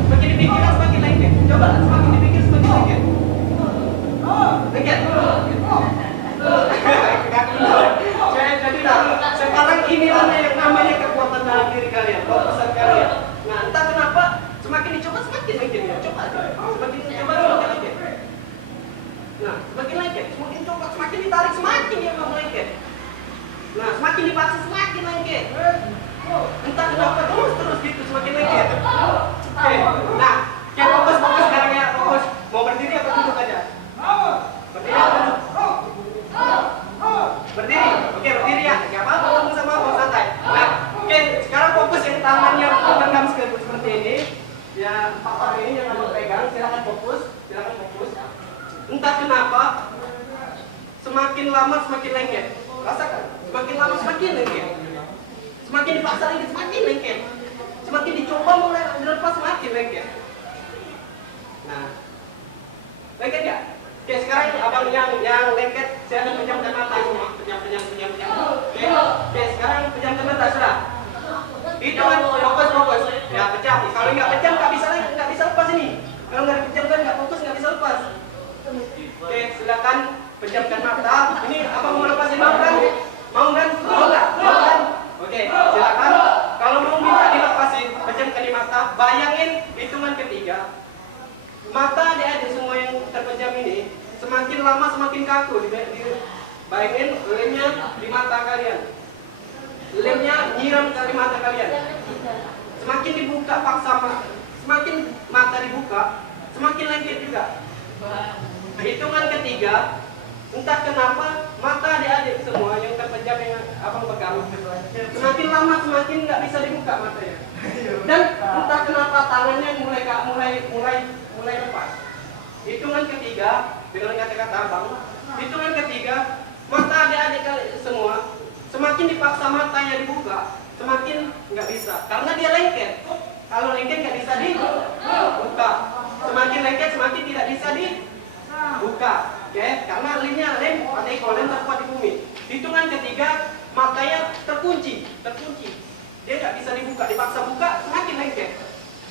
Semakin dipikirkan semakin lengket. Coba semakin dipikir semakin lengket. Lengket. Jadi sekarang inilah yang namanya kekuatan dalam diri kalian, fokusan kalian. Nah, entah kenapa semakin dicoba semakin lengket ya. Coba aja. Semakin dicoba semakin lengket. Nah, semakin lengket, semakin coba semakin ditarik semakin dia mau lengket. Nah, semakin dipaksa semakin lengket. Entah kenapa terus gitu semakin lengket. Oke. Nah, fokus sekarang ya, fokus. Mau berdiri apa duduk aja? Berdiri apa duduk? Berdiri. Oke, berdiri ya. Enggak apa-apa, kamu sama mau santai. Nah, oke, sekarang fokus yang tangannya pegang seperti ini. Ya, Pak ini yang kamu pegang, silakan fokus. Entah kenapa semakin lama semakin lengket. Rasakan, semakin lama semakin lengket. Semakin dipaksa lengket semakin lengket. Semakin dicoba mulai dilepas semakin lengket. Nah, lengket ya? Oke, sekarang abang yang lengket, saya akan pejamkan mata semua. Pejam. Oke, sekarang pejamkan mata sudah. Hitungan fokus. Ya, pejam. Kalau nggak pejam nggak bisa lepas ini. Kalau nggak dipejamkan nggak fokus nggak bisa lepas. Oke, silakan pejamkan mata. Ini abang mau lepas ini mau kan? Mau nggak? Oke, silakan. Kalau mau minta dilepasin, pejamkan di mata. Bayangin hitungan ketiga. Mata adik-adik semua yang terpejam ini semakin lama semakin kaku. Bayangin lemnya di mata kalian. Lemnya nyiram di mata kalian. Semakin dibuka paksa, semakin mata dibuka, semakin lengket juga. Hitungan ketiga, entah kenapa mata adik-adik semua yang terpejam yang abang pegang semakin lama semakin nggak bisa dibuka matanya. Dan entah kenapa tangannya mulai lepas. Hitungan ketiga dengan kata-kata abang, hitungan ketiga mata adik-adik semua semakin dipaksa matanya dibuka, semakin nggak bisa karena dia lengket. Kalau lengket nggak bisa dibuka, semakin lengket semakin tidak bisa dibuka. Oke, karena lem terkuat di bumi. Hitungan ketiga matanya terkunci, dia nggak bisa dibuka, dipaksa buka semakin lengket.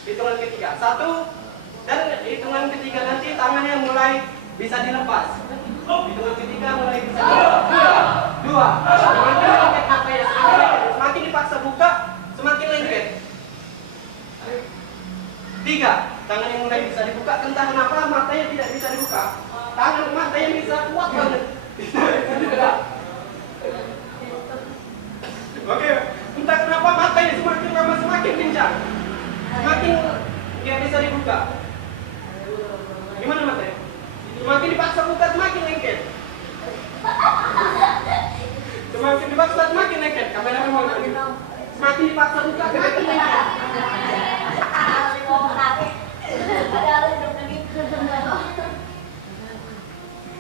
Hitungan ketiga 1, dan hitungan ketiga nanti tangannya mulai bisa dilepas. Hitungan ketiga mulai bisa dilepas. 2, semakin lengket matanya, semakin dipaksa buka semakin lengket. 3, tangan yang mulai bisa dibuka, entah kenapa matanya tidak bisa dibuka. Tangan matanya bisa kuat banget. Oke, entah kenapa matanya semakin lama semakin kencang. Semakin dia bisa dibuka. Gimana matanya? Semakin dipaksa buka semakin lengket. Semakin dipaksa semakin lengket. Kamera mau lagi. Semakin dipaksa buka semakin lengket.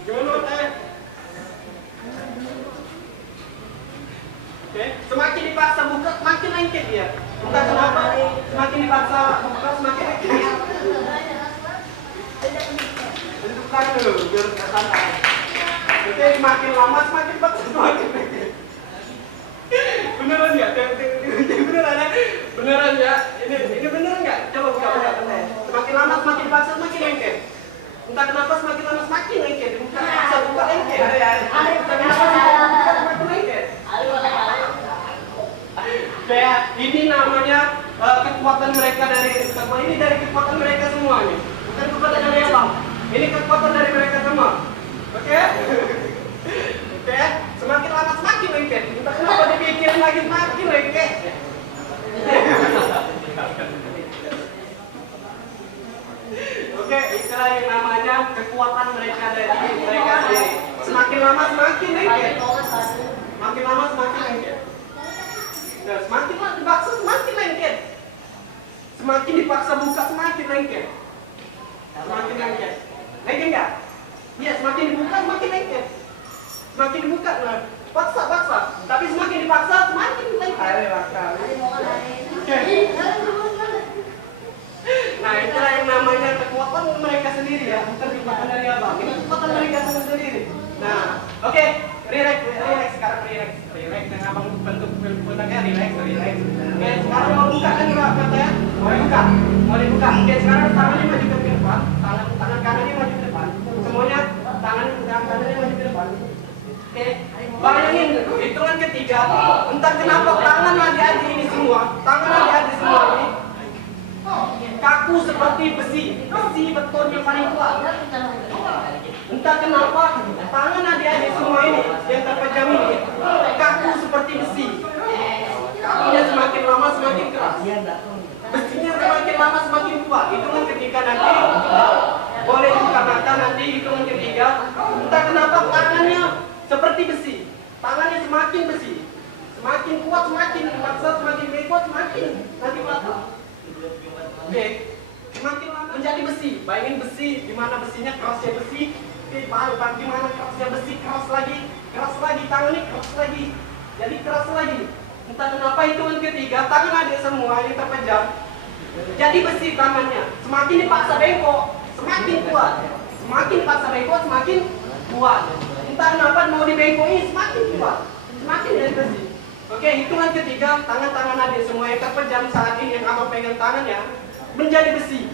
Gimana matanya? Oke, semakin dipaksa buka semakin lengket dia. Entah kenapa semakin dipaksa buka semakin lengket. Tunjukkan dulu biar nggak santai. Oke, semakin lama semakin dipaksa semakin lengket. Beneran nggak? Beneran ya? Beneran ya? Ini beneran nggak? Coba buka. Semakin lama semakin dipaksa semakin lengket. Entah kenapa semakin lama semakin lengket. Bukan dipaksa buka lengket. Entah kenapa semakin buka semakin lengket. Kayak ini namanya kekuatan mereka ini dari kekuatan mereka semuanya. Bukan kekuatan dari Abang. Ini kekuatan dari mereka semua. Oke? Oke? Semakin lama semakin lengket. Entah kenapa dipikirin lagi semakin lengket. Oke, istilah yang namanya kekuatan mereka dari mereka sendiri. Semakin lama semakin lengket. Makin lama semakin lengket. Nah, semakin dipaksa semakin lengket. Semakin dipaksa buka semakin lengket. Semakin lengket. Lengket nggak? Iya, semakin dibuka semakin lengket. Semakin dibuka, nah, paksa. Tapi semakin dipaksa semakin lengket. Nah, itulah yang namanya kekuatan mereka sendiri ya, bukan kekuatan dari Abang. Ini kekuatan mereka sendiri. Nah, oke, relax sekarang relax dengan Abang bentuk bentuknya relax. Oke, sekarang mau buka kan katanya? Mau dibuka. Oke, sekarang tangannya maju ke depan, tangan kanannya maju ke depan. Semuanya tangan kanannya maju ke depan. Oke, bayangin hitungan ketiga. Entah kenapa tangan adik-adik ini semua ini kaku seperti besi beton yang paling kuat. Entah kenapa tangan adik-adik semua ini yang terpejam ini kaku seperti besi. Kakunya semakin lama semakin keras. Besinya semakin lama semakin kuat. Hitungan ketiga nanti boleh buka mata nanti hitungan ketiga. Entah kenapa tangannya seperti besi. Tangannya semakin besi. Semakin kuat semakin dipaksa semakin kuat semakin nanti patah. Oke, semakin lama menjadi besi. Bayangin besi, gimana besinya kerasnya besi. Gimana kerasnya besi, keras lagi, tangannya keras lagi. Jadi keras lagi. Entah kenapa hitungan ketiga, tangan adik semua ini terpejam. Jadi besi tangannya. Semakin dipaksa bengkok, semakin kuat. Semakin dipaksa bengkok, semakin kuat. Entah kenapa mau dibengkokin, semakin kuat. Semakin jadi besi. Oke, hitungan ketiga, tangan-tangan adik semua yang terpejam saat ini yang Abang pegang tangannya menjadi besi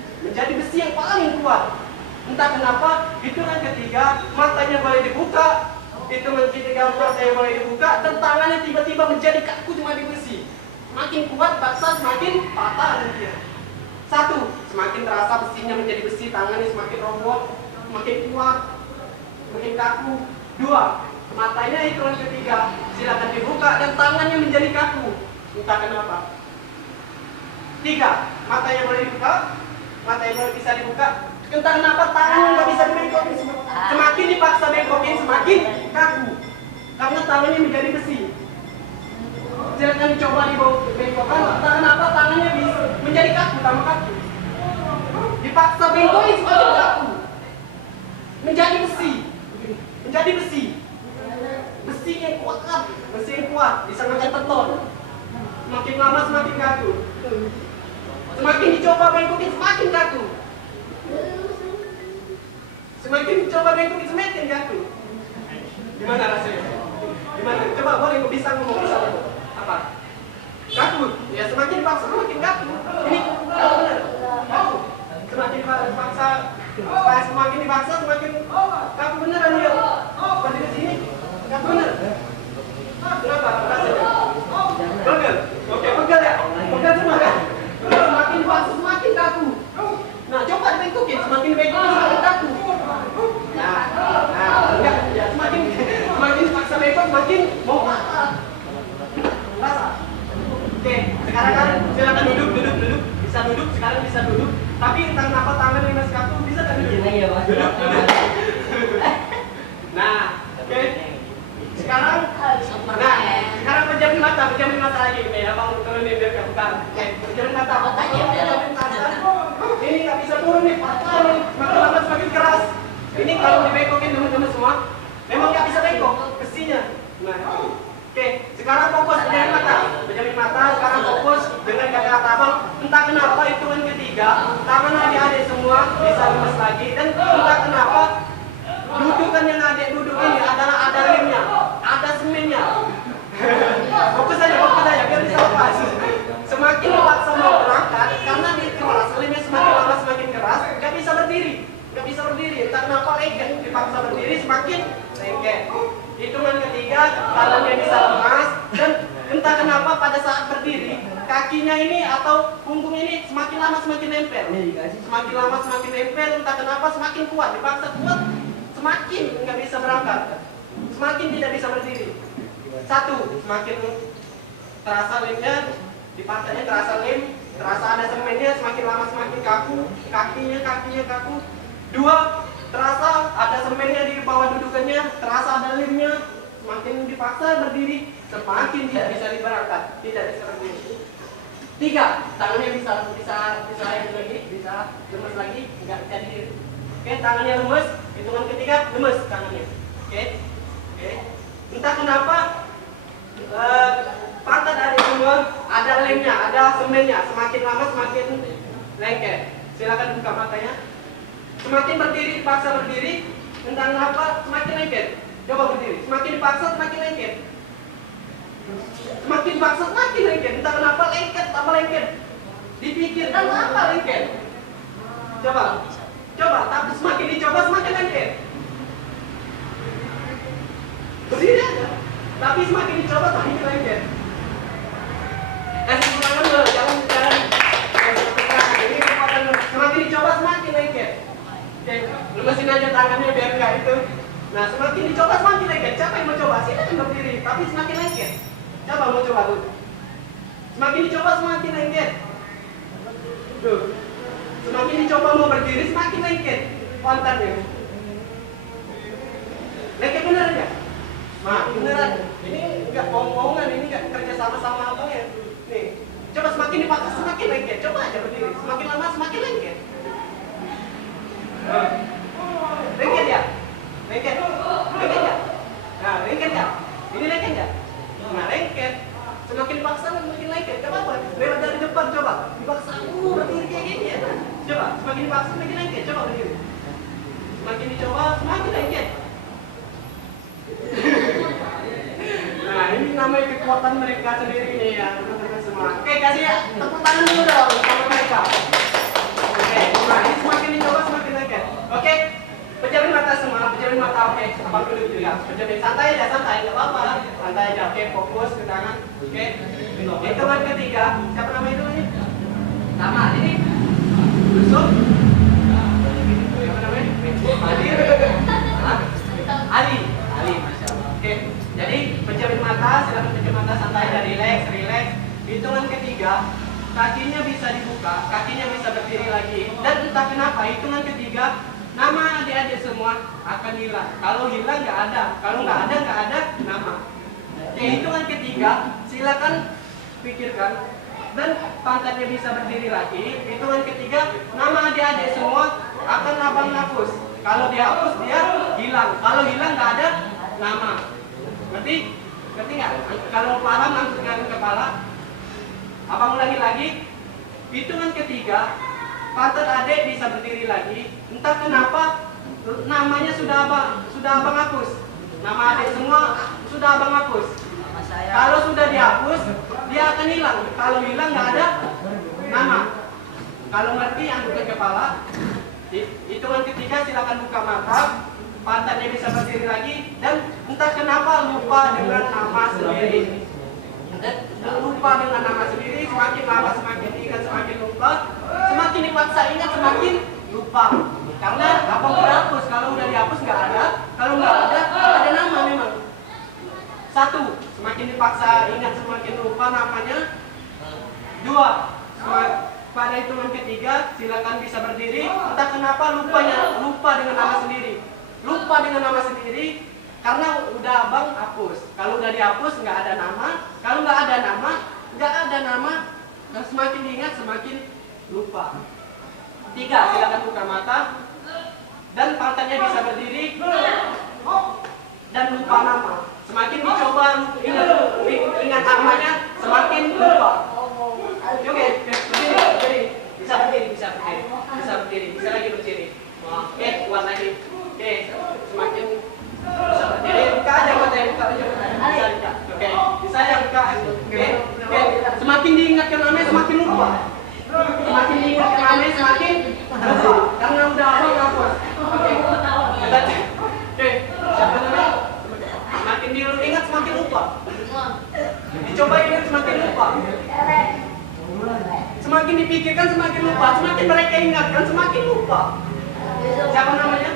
yang paling kuat. Entah kenapa, hitungan ketiga, matanya boleh dibuka, hitungan ketiga matanya boleh dibuka, dan tangannya tiba-tiba menjadi kaku cuma di besi. Makin kuat, paksa semakin patah nanti. Satu, semakin terasa besinya menjadi besi, tangannya semakin roboh, makin kuat, makin kaku. Dua, matanya hitungan ketiga silakan dibuka dan tangannya menjadi kaku. Entah kenapa. Tiga, matanya boleh dibuka, matanya boleh bisa dibuka. Entah kenapa tangannya nggak bisa dibengkokin. Semakin dipaksa bengkokin semakin kaku. Karena tangannya menjadi besi. Silakan coba dibengkokkan. Entah kenapa tangannya bisa menjadi kaku, tambah kaku. Dipaksa bengkokin semakin kaku. Menjadi besi. Besi yang kuat, bisa ngangkat beton. Semakin lama semakin kaku. Semakin dicoba bengkokin semakin kaku. Semakin dicoba bengkokin semakin kaku. Gimana rasanya? Gimana? Coba boleh bisa ngomong apa? Kaku. Ya semakin dipaksa semakin kaku. Ini benar. Kaku. Semakin dipaksa, semakin kaku beneran dia. Seperti di sini. Kaku bener. Kenapa? Rasanya? Pegel. Oke, pegel ya. Pegel semua kan? Semakin dipaksa semakin kaku. Nah, coba dibengkokin, semakin dibengkokin semakin kaku. Nah, enggak, ya semakin dipaksa bengkok semakin mau patah. Rasa. Oke, sekarang kan silakan duduk. Bisa duduk, sekarang bisa duduk. Tapi entah kenapa tangan yang masih kaku bisa kan duduk? Iya, Mas. Duduk. Nah, oke. Sekarang pejamin mata lagi. Oke, Abang turunin biar kebuka. Oke, pejamin mata. Ini nggak bisa turun nih, patah nih. Makin lama semakin keras. Ini kalau dibengkokin teman-teman semua, memang nggak bisa bengkok, besinya. Nah, oke, sekarang fokus pejamin mata. Sekarang fokus dengan kata-kata Abang. Entah kenapa hitungan ketiga, tangan adik-adik semua bisa lemas lagi. Dan entah kenapa dudukan yang adik duduk ini adalah ada lemnya, ada semennya. Fokus aja biar bisa lepas. Semakin dipaksa mau berangkat karena di keras lemnya semakin lama semakin keras, nggak bisa berdiri. Entah kenapa lengket, dipaksa berdiri semakin lengket. Hitungan ketiga tangannya bisa lemas dan entah kenapa pada kakinya ini atau punggung ini semakin lama semakin nempel. Semakin lama semakin nempel, entah kenapa semakin kuat. Dipaksa kuat, semakin nggak bisa berangkat. Semakin tidak bisa berdiri. Satu, semakin terasa lemnya, dipaksanya terasa lem, terasa ada semennya, semakin lama semakin kaku, kakinya kaku. Dua, terasa ada semennya di bawah dudukannya, terasa ada lemnya, semakin dipaksa berdiri, semakin tidak bisa diberangkat, tidak bisa berdiri. Tiga, tangannya bisa yang lagi, bisa lemes lagi, nggak bisa diri. Oke, tangannya lemes, hitungan ketiga lemes tangannya. Oke. Entah kenapa pantat dari semua ada lemnya, ada semennya, semakin lama semakin lengket. Silakan buka matanya. Semakin berdiri, dipaksa berdiri, entah kenapa semakin lengket. Coba berdiri, semakin dipaksa semakin lengket. Semakin dipaksa semakin lengket, entah kenapa lengket tambah lengket. Dipikirkan apa lengket? Coba, tapi semakin dicoba semakin lengket. Berdiri aja, tapi semakin dicoba semakin lengket. Kasih semangat dulu, jangan ini kekuatan semakin dicoba semakin lengket. Oke, lemesin aja tangannya biar nggak itu. Nah, semakin dicoba semakin lengket. Siapa yang mau coba? Silakan berdiri, tapi semakin lengket. Coba mau coba dulu. Semakin dicoba semakin lengket. Tuh. Semakin dicoba mau berdiri semakin lengket pantatnya. Lengket bener ya? Nah, beneran. Ini nggak bohong-bohongan, ini nggak kerja sama-sama apa ya? Nih, coba semakin dipaksa semakin lengket. Coba aja berdiri, semakin lama semakin lengket. Lengket ya? Lengket ya? Nah, lengket ya? Ini lengket ya? Nah, lengket. Semakin dipaksa semakin lengket. Coba apa? Lewat dari depan coba. Dipaksa, berdiri kayak gini ya. Coba, semakin dipaksa semakin lengket. Coba berdiri. Semakin dicoba semakin lengket. Nah, ini namanya kekuatan mereka sendiri nih ya, teman-teman semua. Oke, kasih ya tepuk tangan dulu dong sama mereka. Oke, nah ini semakin dicoba semakin lengket. Oke, pejamin mata semua, pejamin mata. Oke, abang dulu juga. Pejamin santai aja, santai, nggak apa-apa. Santai aja. Oke, fokus ke tangan. Oke, hitungan ketiga. Siapa namanya dulu nih? Nama ini. Yusuf. Siapa namanya? Ali. Masya Allah. Oke, jadi pejamin mata, silakan pejamin mata santai aja, relax. Hitungan ketiga, kakinya bisa dibuka, kakinya bisa berdiri lagi. Dan entah kenapa, hitungan ketiga, nama adik-adik semua akan hilang. Kalau hilang nggak ada, kalau nggak ada nama. Oke, hitungan ketiga, silakan pikirkan dan pantatnya bisa berdiri lagi. Hitungan ketiga, nama adik-adik semua akan abang hapus. Kalau dihapus dia hilang. Kalau hilang nggak ada nama. Ngerti nggak? Kalau paham langsung dengan kepala. Abang ulangi lagi. Hitungan ketiga, pantat adik bisa berdiri lagi. Entah kenapa namanya sudah abang hapus. Nama adik semua sudah abang hapus. Kalau sudah dihapus, dia akan hilang. Kalau hilang nggak ada nama. Kalau ngerti angkat kepala. Hitungan ketiga silakan buka mata. Pantatnya bisa berdiri lagi dan entah kenapa lupa dengan nama sendiri. Dan lupa dengan nama sendiri, semakin lama semakin ingat semakin lupa, semakin dipaksa ingat semakin lupa. Karena apa udah hapus, kalau udah dihapus nggak ada, kalau nggak ada nama memang. Satu, semakin dipaksa ingat semakin lupa namanya. Dua, pada hitungan ketiga silakan bisa berdiri. Entah kenapa lupa dengan nama sendiri. Lupa dengan nama sendiri karena udah abang hapus. Kalau udah dihapus nggak ada nama. Kalau nggak ada nama, semakin diingat semakin lupa. Tiga, silakan buka mata dan pantatnya bisa berdiri dan lupa nama. Semakin dicoba ingat namanya, semakin lupa. Oke, berdiri. Bisa berdiri, bisa lagi berdiri. Oke, kuat lagi. Oke, semakin bisa berdiri, buka aja matanya, buka aja. Oke, bisa ya buka. Oke, semakin diingatkan namanya semakin lupa. Semakin diingatkan namanya semakin lupa. Karena udah abang hapus. Oke, siapa namanya? Semakin diingat semakin lupa. Dicoba ingat semakin lupa. Semakin dipikirkan semakin lupa, semakin mereka ingatkan semakin lupa. Siapa namanya?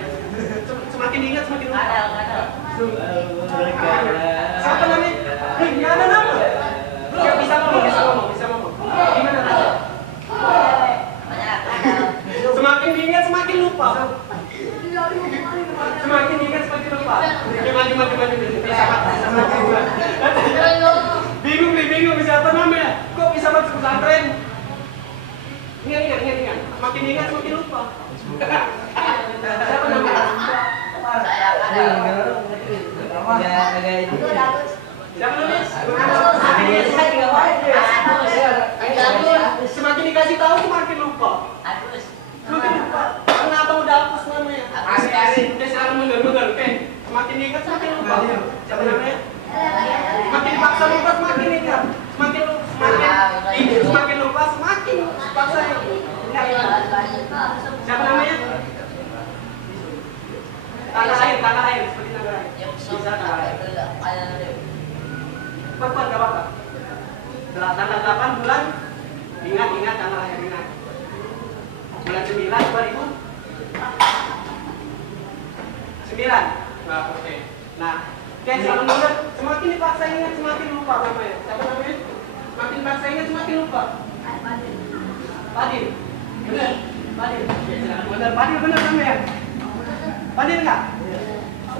Semakin diingat semakin lupa. Siapa namanya? Nggak ada nama. Nggak bisa ngomong. Gimana namanya? Semakin diingat semakin lupa. Semakin diingat semakin lupa. Maju. Bingung siapa namanya? Kok bisa masuk pesantren? Ingat. Semakin diingat semakin lupa. Siapa namanya? Semakin dikasih tahu semakin lupa. Karena abang udah hapus namanya. Udah silakan mundur. Oke. Semakin diingat semakin lupa. Siapa namanya? Semakin dipaksa lupa semakin ingat. Semakin lupa semakin paksa ingat. Siapa namanya? Tanggal lahir seperti tanggal lahir. Bisa tanggal lahir. Perempuan gak apa-apa. Tanggal 8 bulan. Ingat tanggal lahir ingat. Bulan 9 2009. Nah, oke. Nah, selalu ingat. Semakin dipaksa ingat semakin lupa namanya. Siapa namanya? Semakin dipaksa ingat semakin lupa. Fadil. Benar. Fadil. Benar. Fadil benar namanya. Fadil enggak?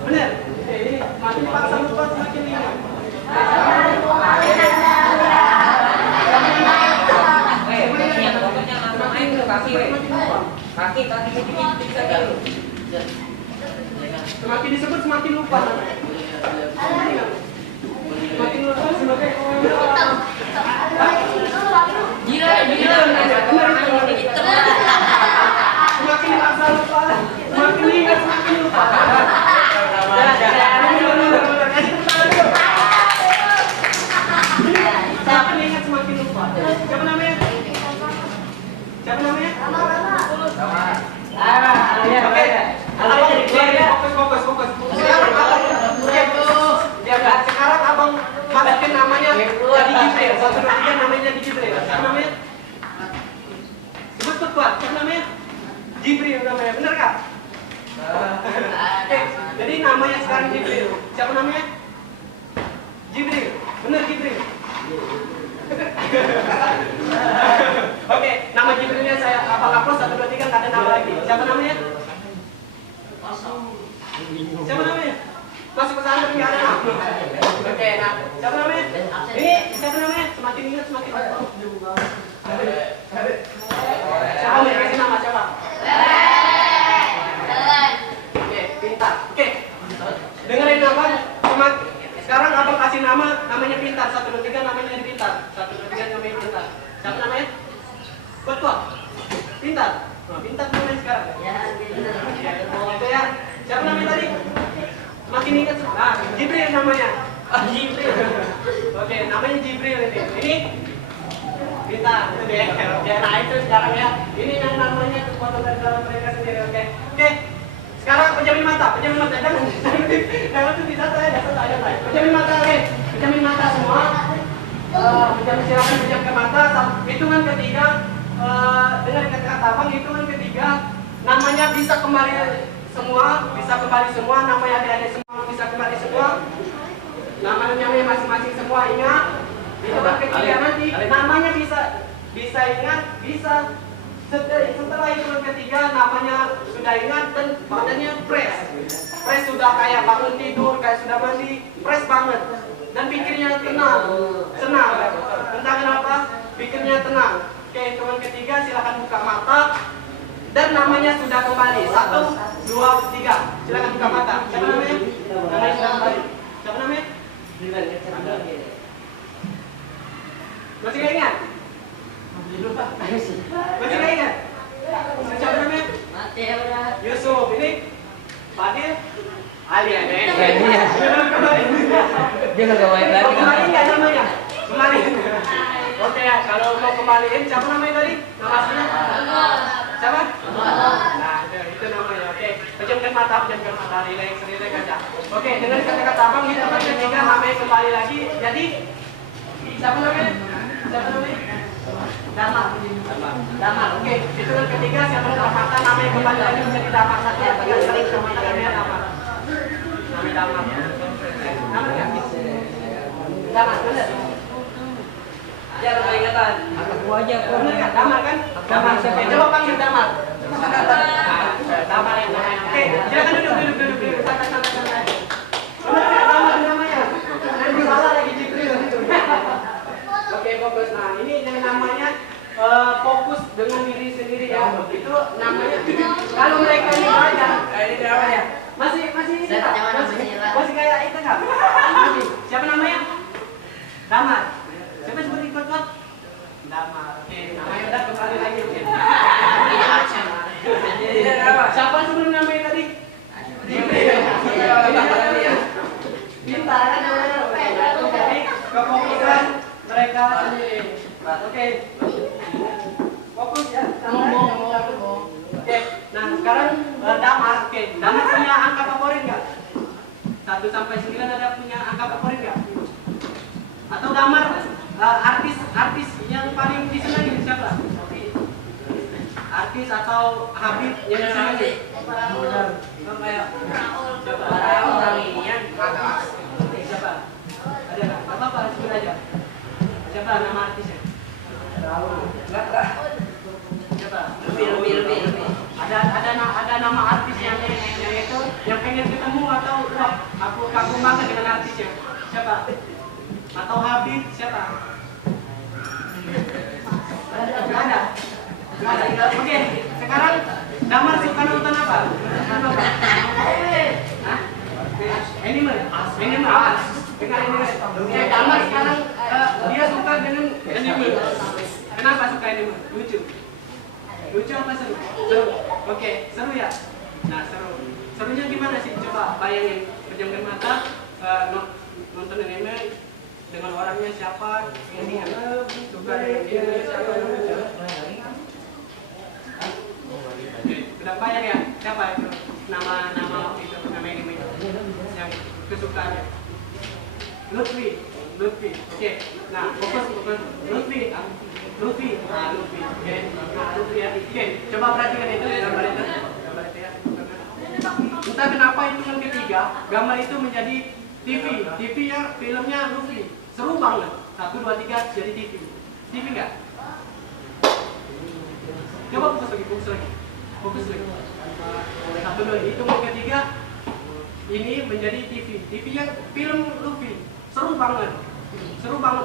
Benar. Oke, ini semakin dipaksa lupa semakin ingat. Semakin disebut semakin lupa. Semakin lupa sebagai semakin dipaksa lupa, semakin ingat semakin lupa. Semakin ingat semakin lupa. Siapa namanya? Fokus. Sekarang abang masukin namanya jadi Jibril. 123 namanya jadi Jibril. Siapa namanya? Sebut kuat. Siapa namanya? Jibril namanya. Benar kak? Oke. Jadi namanya sekarang Jibril. Siapa namanya? Jibril. Benar Jibril. Oke, nama Jibrilnya saya abang hapus 123 nggak ada nama lagi. Siapa namanya? Siapa namanya? Masuk ke sana nggak ada nama. Oke, nah siapa namanya? Ini siapa namanya? Semakin ingat semakin lupa. Siapa mau dikasih nama siapa? Oke, Pintar. Oke, dengerin abang. Sekarang abang kasih namanya Pintar. 123 namanya Pintar. 123 namanya Pintar. Siapa namanya? Betul. Pintar. Pintar namanya sekarang. Itu ya. Siapa namanya tadi? Makin ingat. Nah, Jibril namanya. Jibril. Oke, namanya Jibril ini. Ini Pintar. Itu deh. Nah itu sekarang ya. Ini yang namanya kekuatan dari dalam mereka sendiri. Oke. Sekarang pejamin mata. Jangan tuh tidak saya. Pejamin mata, oke. Pejamin mata semua. Silakan pejamkan mata. Hitungan ketiga. Dengan kata-kata abang hitungan ketiga. Namanya bisa kembali semua. Namanya adik-adik semua bisa kembali semua. Namanya masing-masing semua ingat. Hitungan ketiga nanti namanya bisa ingat, bisa. Setelah hitungan ketiga namanya sudah ingat dan badannya fresh sudah kayak bangun tidur, kayak sudah mandi, fresh banget dan pikirnya tenang, senang. Entah kenapa pikirnya tenang. Oke, hitungan ketiga silakan buka mata dan namanya sudah kembali. 1, 2, 3. Silakan buka mata. Siapa namanya? Namanya sudah kembali. Siapa namanya? Masih nggak ingat? Masih nggak ingat? Siapa namanya? Yusuf. Ini Fadil. Alia. Dia nggak kembali lagi. Kembali nggak namanya? Kembali. Oke ya, kalau mau kembaliin siapa namanya tadi? Nama aslinya? Siapa? Nah, itu namanya. Oke, pejamkan mata, relax aja. Oke, dengan kata-kata abang kita kan ketiga namanya kembali lagi. Jadi siapa namanya? Damar. Damar. Oke. Hitungan ketiga siapa yang melaporkan namanya kembali lagi menjadi Damar satu yang tiga sering sama tangannya Damar. Namanya Damar. Damar nggak? Damar benar. Ya lupa ingatan. Aku aja kok. Benar nggak? Damar kan? Damar. Coba panggil Damar. Damar yang namanya. Oke. Silakan duduk. Santai. Benar nggak Damar namanya? Nanti salah lagi Jibril. Oke, fokus. Nah, ini yang namanya fokus dengan diri sendiri ya. Itu namanya. Kalau mereka ini banyak, ini namanya. Masih ini Pak? Masih kayak itu nggak? Masih. Siapa namanya? Damar. Siapa sebut ikut? Damar. Oke, namanya udah kembali lagi mungkin. Siapa sebelum namanya tadi? Jibril. Pintar kan namanya. Jadi kefokusan mereka sendiri. Oke. Fokus ya. Oke. Nah, sekarang Damar. Oke. Damar punya angka favorit nggak? 1 sampai 9 ada punya angka favorit nggak? Atau Damar artis yang paling disenangi siapa? Artis atau Habib yang disenangi? Siapa? Ada nggak? Nggak apa-apa, sebut aja. Siapa nama artisnya? Enggak. Siapa? Lebih. Ada nama artis yang itu yang pengen ketemu atau wah aku kagum banget dengan artisnya. Siapa? Atau Habib siapa? Enggak ada. Oke, sekarang Damar suka nonton apa? Hah? Anime. Dengan anime. Oke, Damar sekarang dia suka dengan anime. Kenapa suka anime? Lucu apa seru? Seru. Oke, seru ya. Nah, serunya gimana sih? Coba bayangin, pejamkan mata, nonton anime dengan orangnya siapa? Ini suka dengan dia siapa? Sudah bayang ya? Siapa itu? Nama itu, nama anime yang kesukaannya. Lutfi. Oke. Nah, fokus. Lutfi. Oke. Nah, Lutfi ya. Oke. Coba perhatikan itu gambar itu ya. Entah kenapa hitungan ketiga gambar itu menjadi TV. TV ya, filmnya Lutfi. Seru banget. 1, 2, 3 jadi TV. TV nggak? Coba fokus lagi. Fokus lagi. 1, 2, hitungan ketiga ini menjadi TV. TV yang film Lutfi. Seru banget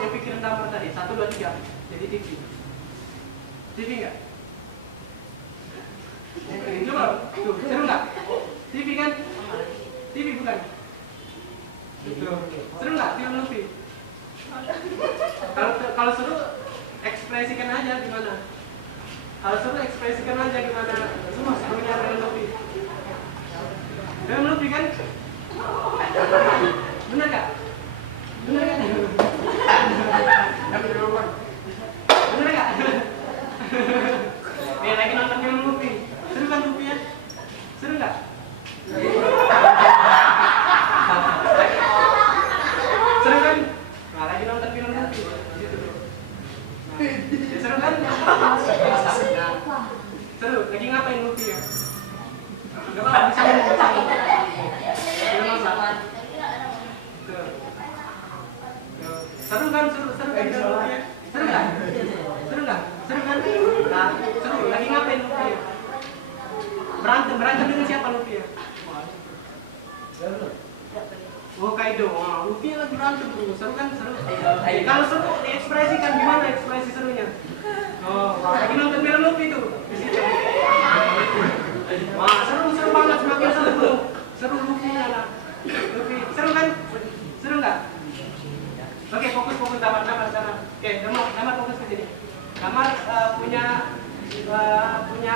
yang pikiran Damar tadi. 1, 2, 3 jadi TV. TV nggak? Coba tuh, seru nggak? TV kan? TV bukan? Seru nggak film Lutfi? Kalau seru ekspresikan aja gimana? Semua serunya dengan Lutfi. Film Lutfi kan? Bener nggak? Bener nggak? Nih lagi nonton film Lutfi. Seru kan Lutfi ya? Seru nggak? Seru kan? Nah, lagi nonton film Lutfi. Seru kan? Seru. Lagi ngapain Lutfi ya? Gak apa-apa, bisa ngomong. Seru kan? Seru kan? Seru kan? Nah, seru. Lagi ngapain Lutfi ya? Berantem dengan siapa Lutfi ya? Kaido. Lutfi lagi berantem tuh. Seru kan? Seru. Kalau seru diekspresikan gimana ekspresi serunya? Lagi nonton film Lutfi tuh. Di situ. Wah, seru banget, semakin seru. Seru Lutfi lah. Lutfi. Seru kan? Seru nggak? Oke, fokus Damar. Oke, Damar fokus ke sini. Damar punya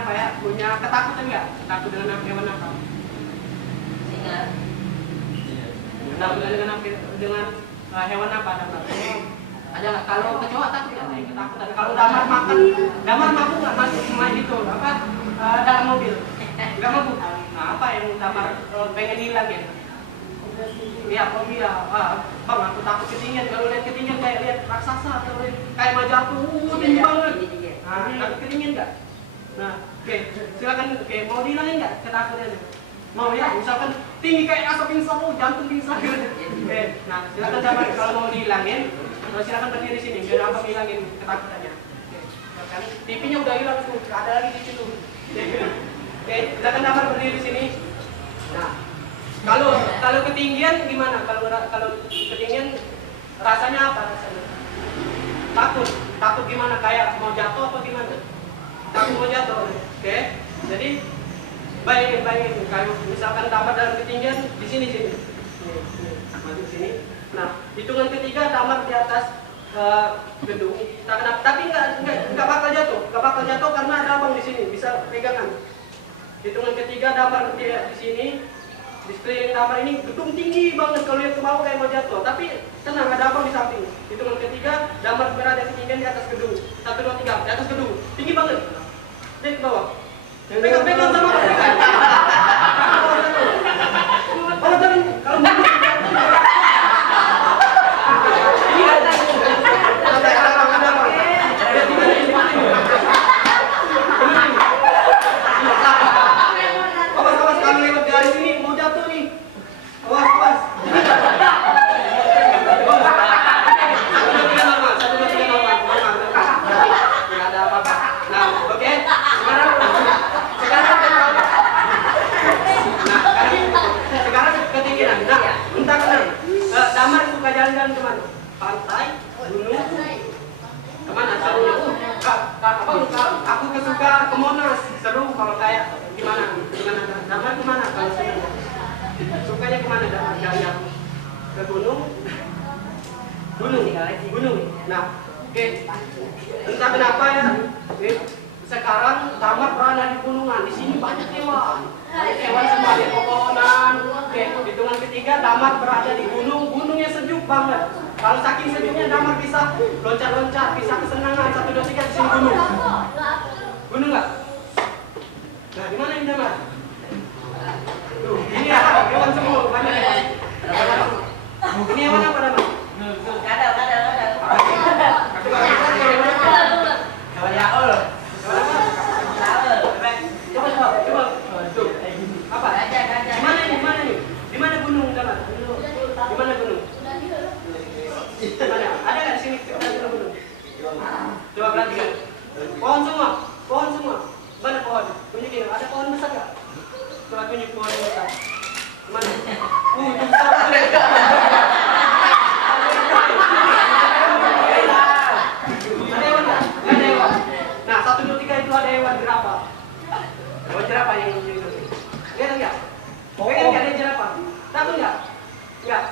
apa ya? Punya ketakutan nggak? Takut dengan hewan apa? Singa. Takut dengan hewan apa Damar? Ada nggak? Kalau kecoa takut nggak? Ketakutan. Kalau Damar mabuk nggak masuk main itu apa? Dalam mobil? Nggak mabuk. Nah, apa yang Damar pengen hilang ya? Iya, fobia. Bang, aku takut ketinggian. Kalau lihat ketinggian kayak lihat raksasa atau kayak Majapahit, tinggi banget. Nah, tapi ketinggian nggak? Nah, oke, silakan. Oke, mau dihilangin nggak ketakutannya? Mau ya, misalkan tinggi kayak asap pingsan, jantung pingsan. Oke, nah silakan damar kalau mau dihilangin, silakan berdiri sini biar abang hilangin ketakutannya. Oke, silakan. TV-nya udah hilang tuh, nggak ada lagi di situ. Oke, silakan damar berdiri sini. Nah, kalau ketinggian gimana? Kalau ketinggian rasanya apa rasanya? Takut gimana? Kayak mau jatuh apa gimana? Takut mau jatuh. Oke, jadi bayangin kalau misalkan damar dalam ketinggian di sini. Maju sini. Nah, hitungan ketiga damar di atas gedung. Tapi nggak bakal jatuh karena ada abang di sini bisa pegangan. Hitungan ketiga damar di sini. Di sekeliling damar ini gedung tinggi banget, kalau lihat ke bawah kayak mau jatuh. Tapi tenang, ada abang di samping. Hitungan ketiga damar berada ketinggian di atas gedung. 1, 2, 3 di atas gedung, tinggi banget. Lihat ke bawah. Pegang sama abang. Oh jangan, kalau mau ini ada. Awas kalau lewat garis ini mau jatuh nih. Awas. Satu, dua, tiga, normal. Nggak ada apa-apa. Nah, oke. Sekarang ketinggian. Nah, entah kenal. Damar suka jalan-jalan kemana? Pantai, gunung, kemana? Seru. Aku kesuka ke Monas. Seru kalau kayak gimana? Damar kemana? Kalau sukanya kemana? Damar jalan ke gunung. Nah, oke. Entah kenapa ya. Sekarang damar berada di gunungan. Di sini banyak hewan. Hewan semua di pepohonan. Oke, hitungan ketiga damar berada di gunung. Gunungnya sejuk banget. Kalau saking sejuknya damar bisa loncat-loncat, bisa kesenangan. 1, 2, 3 di sini gunung. Gunung nggak? Nah, di mana ini damar? Tuh, ini ya, hewan semua banyak hewan. Ini hewan apa damar? Kadal. Hewan yaul. Coba. Tuh. Apa? Di mana nih? Di mana gunung damar? Di mana gunung? Mana? Ada nggak di sini gunung? Coba perhatikan. Pohon semua. Mana pohon? Tunjukin. Ada pohon besar nggak? Coba tunjuk pohon yang besar. Mana? Besar. Ada hewan nggak? Nggak ada hewan. Nah, 1, 2, 3 itu ada hewan jerapah. Hewan jerapah yang itu. Lihat nggak? Pengen nggak ada jerapah? Takut nggak? Nggak.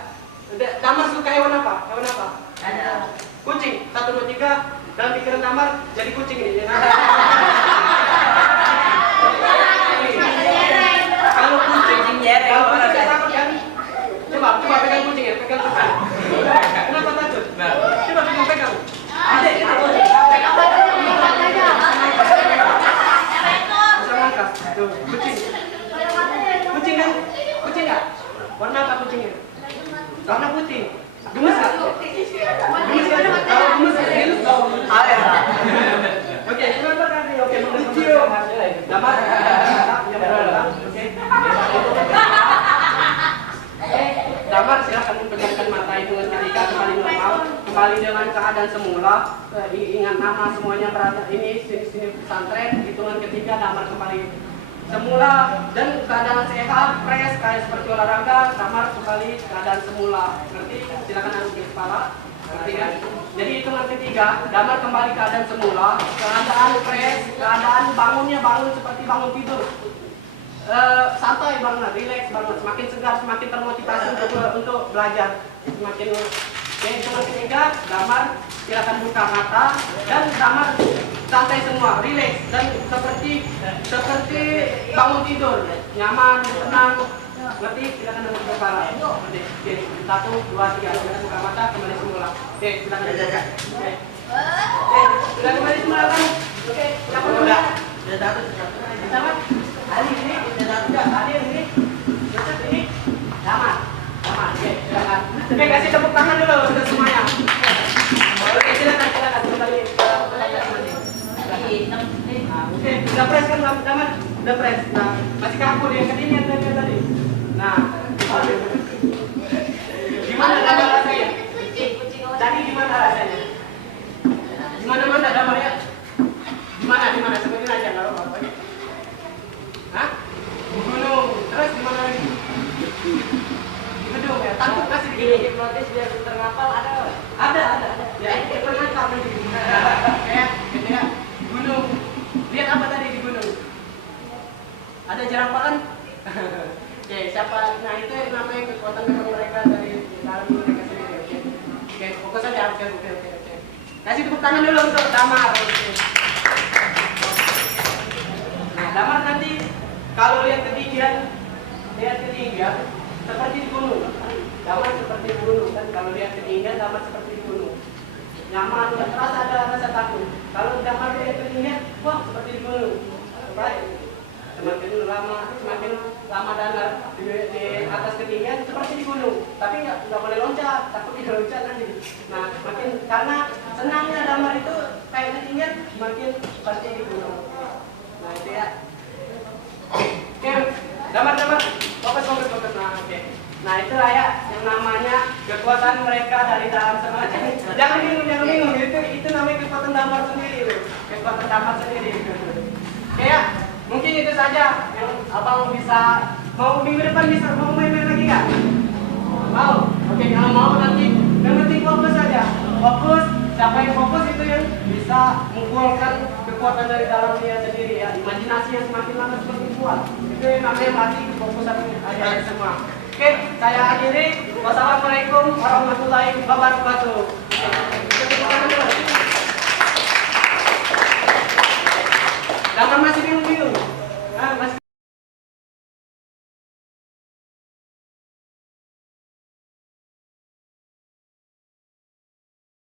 Damar suka hewan apa? Ada. Kucing. 1, 2, 3. Dalam pikiran damar jadi kucing ini. Kalau kucing takut kan? Coba pegang kucing ya, pegang. Kenapa takut? Coba pegang. Bisa angkat. Tuh, kucing kan? Kucing nggak? Warna apa kucingnya? Warna putih. Gemes nggak? Gemes kan? Kalau gemes oke, coba tadi. Oke, damar. Oke. Damar silakan pejamkan mata hitungan ketiga kembali normal, kembali dengan keadaan semula. Ingat nama semuanya berada ini sini pesantren. Hitungan ketiga damar kembali semula dan keadaan sehat, fresh kayak seperti olahraga. Damar kembali keadaan semula. Ngerti? Silakan angkat kepala. Ngerti kan? Jadi hitungan ketiga damar kembali keadaan semula, keadaan fresh, keadaan bangun seperti bangun tidur. Santai banget, relax banget, semakin segar, semakin termotivasi untuk belajar, semakin. Hitungan ketiga, damar silakan buka mata dan damar santai semua, relax dan seperti bangun tidur, nyaman, tenang. Ngerti? Silakan angkat kepala. Oke, 1, 2, 3, silakan buka mata kembali semula. Oke, silakan. Oke, sudah kembali semula kan? Oke, siapa udah? Sama? Ali ini, Ali ini, Yusuf ini, damar. Oke, silakan. Oke, kasih tepuk tangan dulu untuk semuanya. Oke, silakan kembali. Udah press kan damar, udah press. Nah, masih kaku dia kedinginan tadi. Nah, gimana damar rasanya? Jadi gimana rasanya? Gimana damar ya? Gimana? Sebutin aja kalau apa ya? Hah? Di gunung. Terus gimana lagi? Di gedung ya. Takut kasih di gedung. Hipnotis biar pinter ngapal ada. Ada. Ya, itu pernah kamu di gunung. Kayak gitu ya. Di gunung. Lihat apa tadi di gunung? Ada jerapaan? Oke, siapa? Nah, itu yang namanya kekuatan memang mereka dari dalam mereka sendiri. Oke, fokus aja. Oke. Kasih tepuk tangan dulu untuk Damar. Oke. Nah, Damar nanti kalau lihat ketinggian seperti di gunung. Damar seperti di gunung kan. Kalau lihat ketinggian, Damar seperti di gunung. Nyaman, nggak terasa ada rasa takut. Kalau Damar lihat ketinggian, wah seperti di gunung. Baik. Semakin lama Damar di atas ketinggian seperti di gunung. Tapi nggak boleh loncat, takut dia loncat nanti. Nah, makin karena senangnya Damar itu kayak ketinggian, makin seperti di gunung. Nah itu ya. Oke, Damar, fokus. Nah, oke. Nah itulah ya yang namanya kekuatan mereka dari dalam sengaja. Jangan bingung. Itu namanya kekuatan Damar sendiri loh. Kekuatan Damar sendiri. Oke ya, mungkin itu saja yang abang bisa. Mau minggu depan bisa mau main-main lagi nggak? Mau? Oke, kalau mau nanti yang penting fokus saja. Fokus. Siapa yang fokus itu yang bisa mengumpulkan kekuatan dari dalam dia sendiri ya. Imajinasi yang semakin lama semakin kuat. Itu yang namanya mati kefokusan aja semua. Oke, saya akhiri. Wassalamualaikum warahmatullahi wabarakatuh.